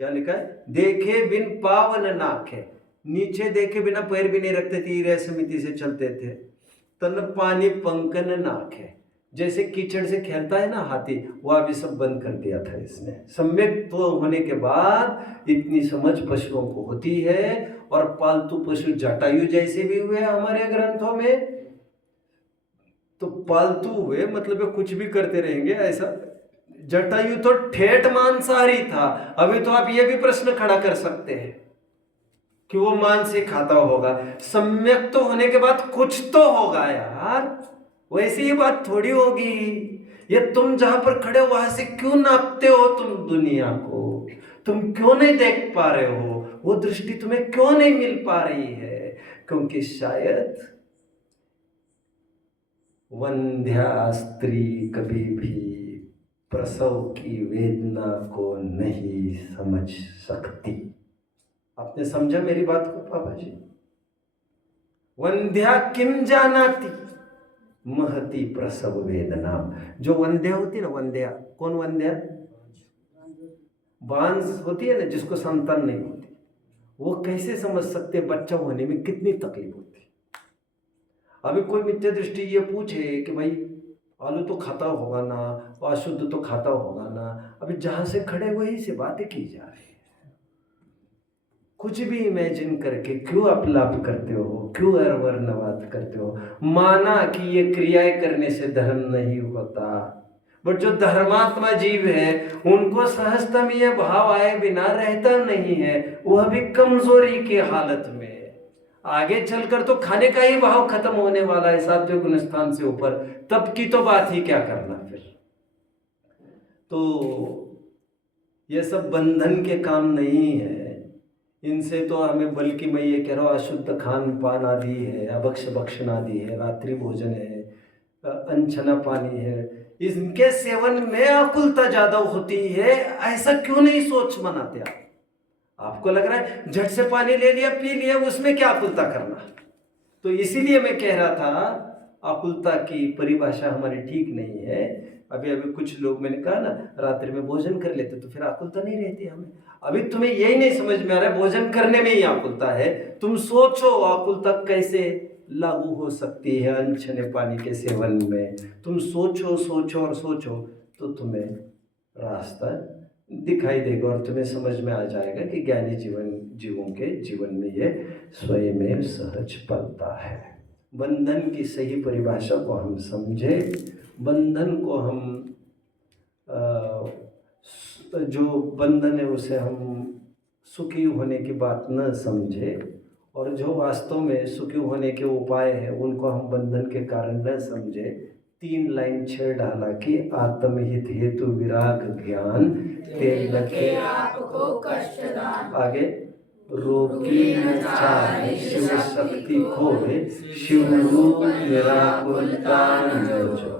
क्या लिखा है? देखे बिन पावन नाखे। नीचे देखे बिना पैर भी नहीं रखते थे, ईरे समिति से चलते थे। तन पानी पंकन नाखे, जैसे कीचड़ से खेलता है ना हाथी, वह भी सब बंद कर दिया था इसने। सम्यक तो होने के बाद इतनी समझ पशुओं को होती है, और पालतू पशु जटायु जैसे भी हुए हमारे ग्रंथों में। तो पालतू हुए मतलब वे कुछ भी करते रहेंगे ऐसा। जटायु तो ठेठ मांसाहारी था। अभी तो आप ये भी प्रश्न खड़ा कर सकते हैं कि वो मांस ही खाता होगा। सम्यक तो होने के बाद कुछ तो होगा यार, वैसी ही बात थोड़ी होगी। ये तुम जहां पर खड़े हो वहां से क्यों नापते हो तुम दुनिया को? तुम क्यों नहीं देख पा रहे हो? वो दृष्टि तुम्हें क्यों नहीं मिल पा रही है? क्योंकि शायद वंध्या स्त्री कभी भी प्रसव की वेदना को नहीं समझ सकती। आपने समझा मेरी बात को पापा जी? वंध्या किम जानाती महती प्रसव वेदना। जो वंध्या होती ना, वंध्या कौन? वंध्या बांस होती है ना, जिसको संतान नहीं होती, वो कैसे समझ सकते बच्चा होने में कितनी तकलीफ होती। अभी कोई मिथ्या दृष्टि ये पूछे कि भाई आलू तो खाता होगा ना, अशुद्ध तो खाता होगा ना, अभी जहां से खड़े वहीं से बातें की जा रही है। कुछ भी इमेजिन करके क्यों अपलाप करते हो, क्यों वर्णवाद करते हो? माना कि ये क्रियाएं करने से धर्म नहीं होता, बट जो धर्मात्मा जीव है उनको सहजतमीय भाव आए बिना रहता नहीं है, वह भी कमजोरी की हालत में। आगे चलकर तो खाने का ही भाव खत्म होने वाला है सात्विक गुण स्थान से ऊपर, तब की तो बात ही क्या करना फिर। तो ये सब बंधन के काम नहीं है। इनसे तो हमें, बल्कि मैं ये कह रहा हूँ, अशुद्ध खान पान आदि है, अभक्ष भक्षण आदि है, रात्रि भोजन है, अनछना पानी है, इनके सेवन में आकुलता ज्यादा होती है। ऐसा क्यों नहीं सोच मनाते आप? आपको लग रहा है झट से पानी ले लिया पी लिया, उसमें क्या आकुलता करना? तो इसीलिए मैं कह रहा था आकुलता की परिभाषा हमारी ठीक नहीं है। अभी अभी कुछ लोग, मैंने कहा ना, रात्रि में भोजन कर लेते तो फिर आकुलता नहीं रहती हमें। अभी तुम्हें यही नहीं समझ में आ रहा है भोजन करने में ही आकुलता है। तुम सोचो आकुलता कैसे लागू हो सकती है अनछने पानी के सेवन में। तुम सोचो सोचो और सोचो तो तुम्हें रास्ता दिखाई देगा और तुम्हें समझ में आ जाएगा कि ज्ञानी जीवों के जीवन में ये स्वयं सहज पलता है। बंधन की सही परिभाषा को हम समझे, बंधन को हम जो बंधन है उसे हम सुखी होने की बात न समझे, और जो वास्तव में सुखी होने के उपाय हैं उनको हम बंधन के कारण न समझे। 3 लाइन छेड़ डाला कि आत्महित हेतु विराग ज्ञान तेल लखे आपको कष्टदान, आगे रोकी न चाहे शिव शक्ति खोए, शिव रूप निराकुलता न जो।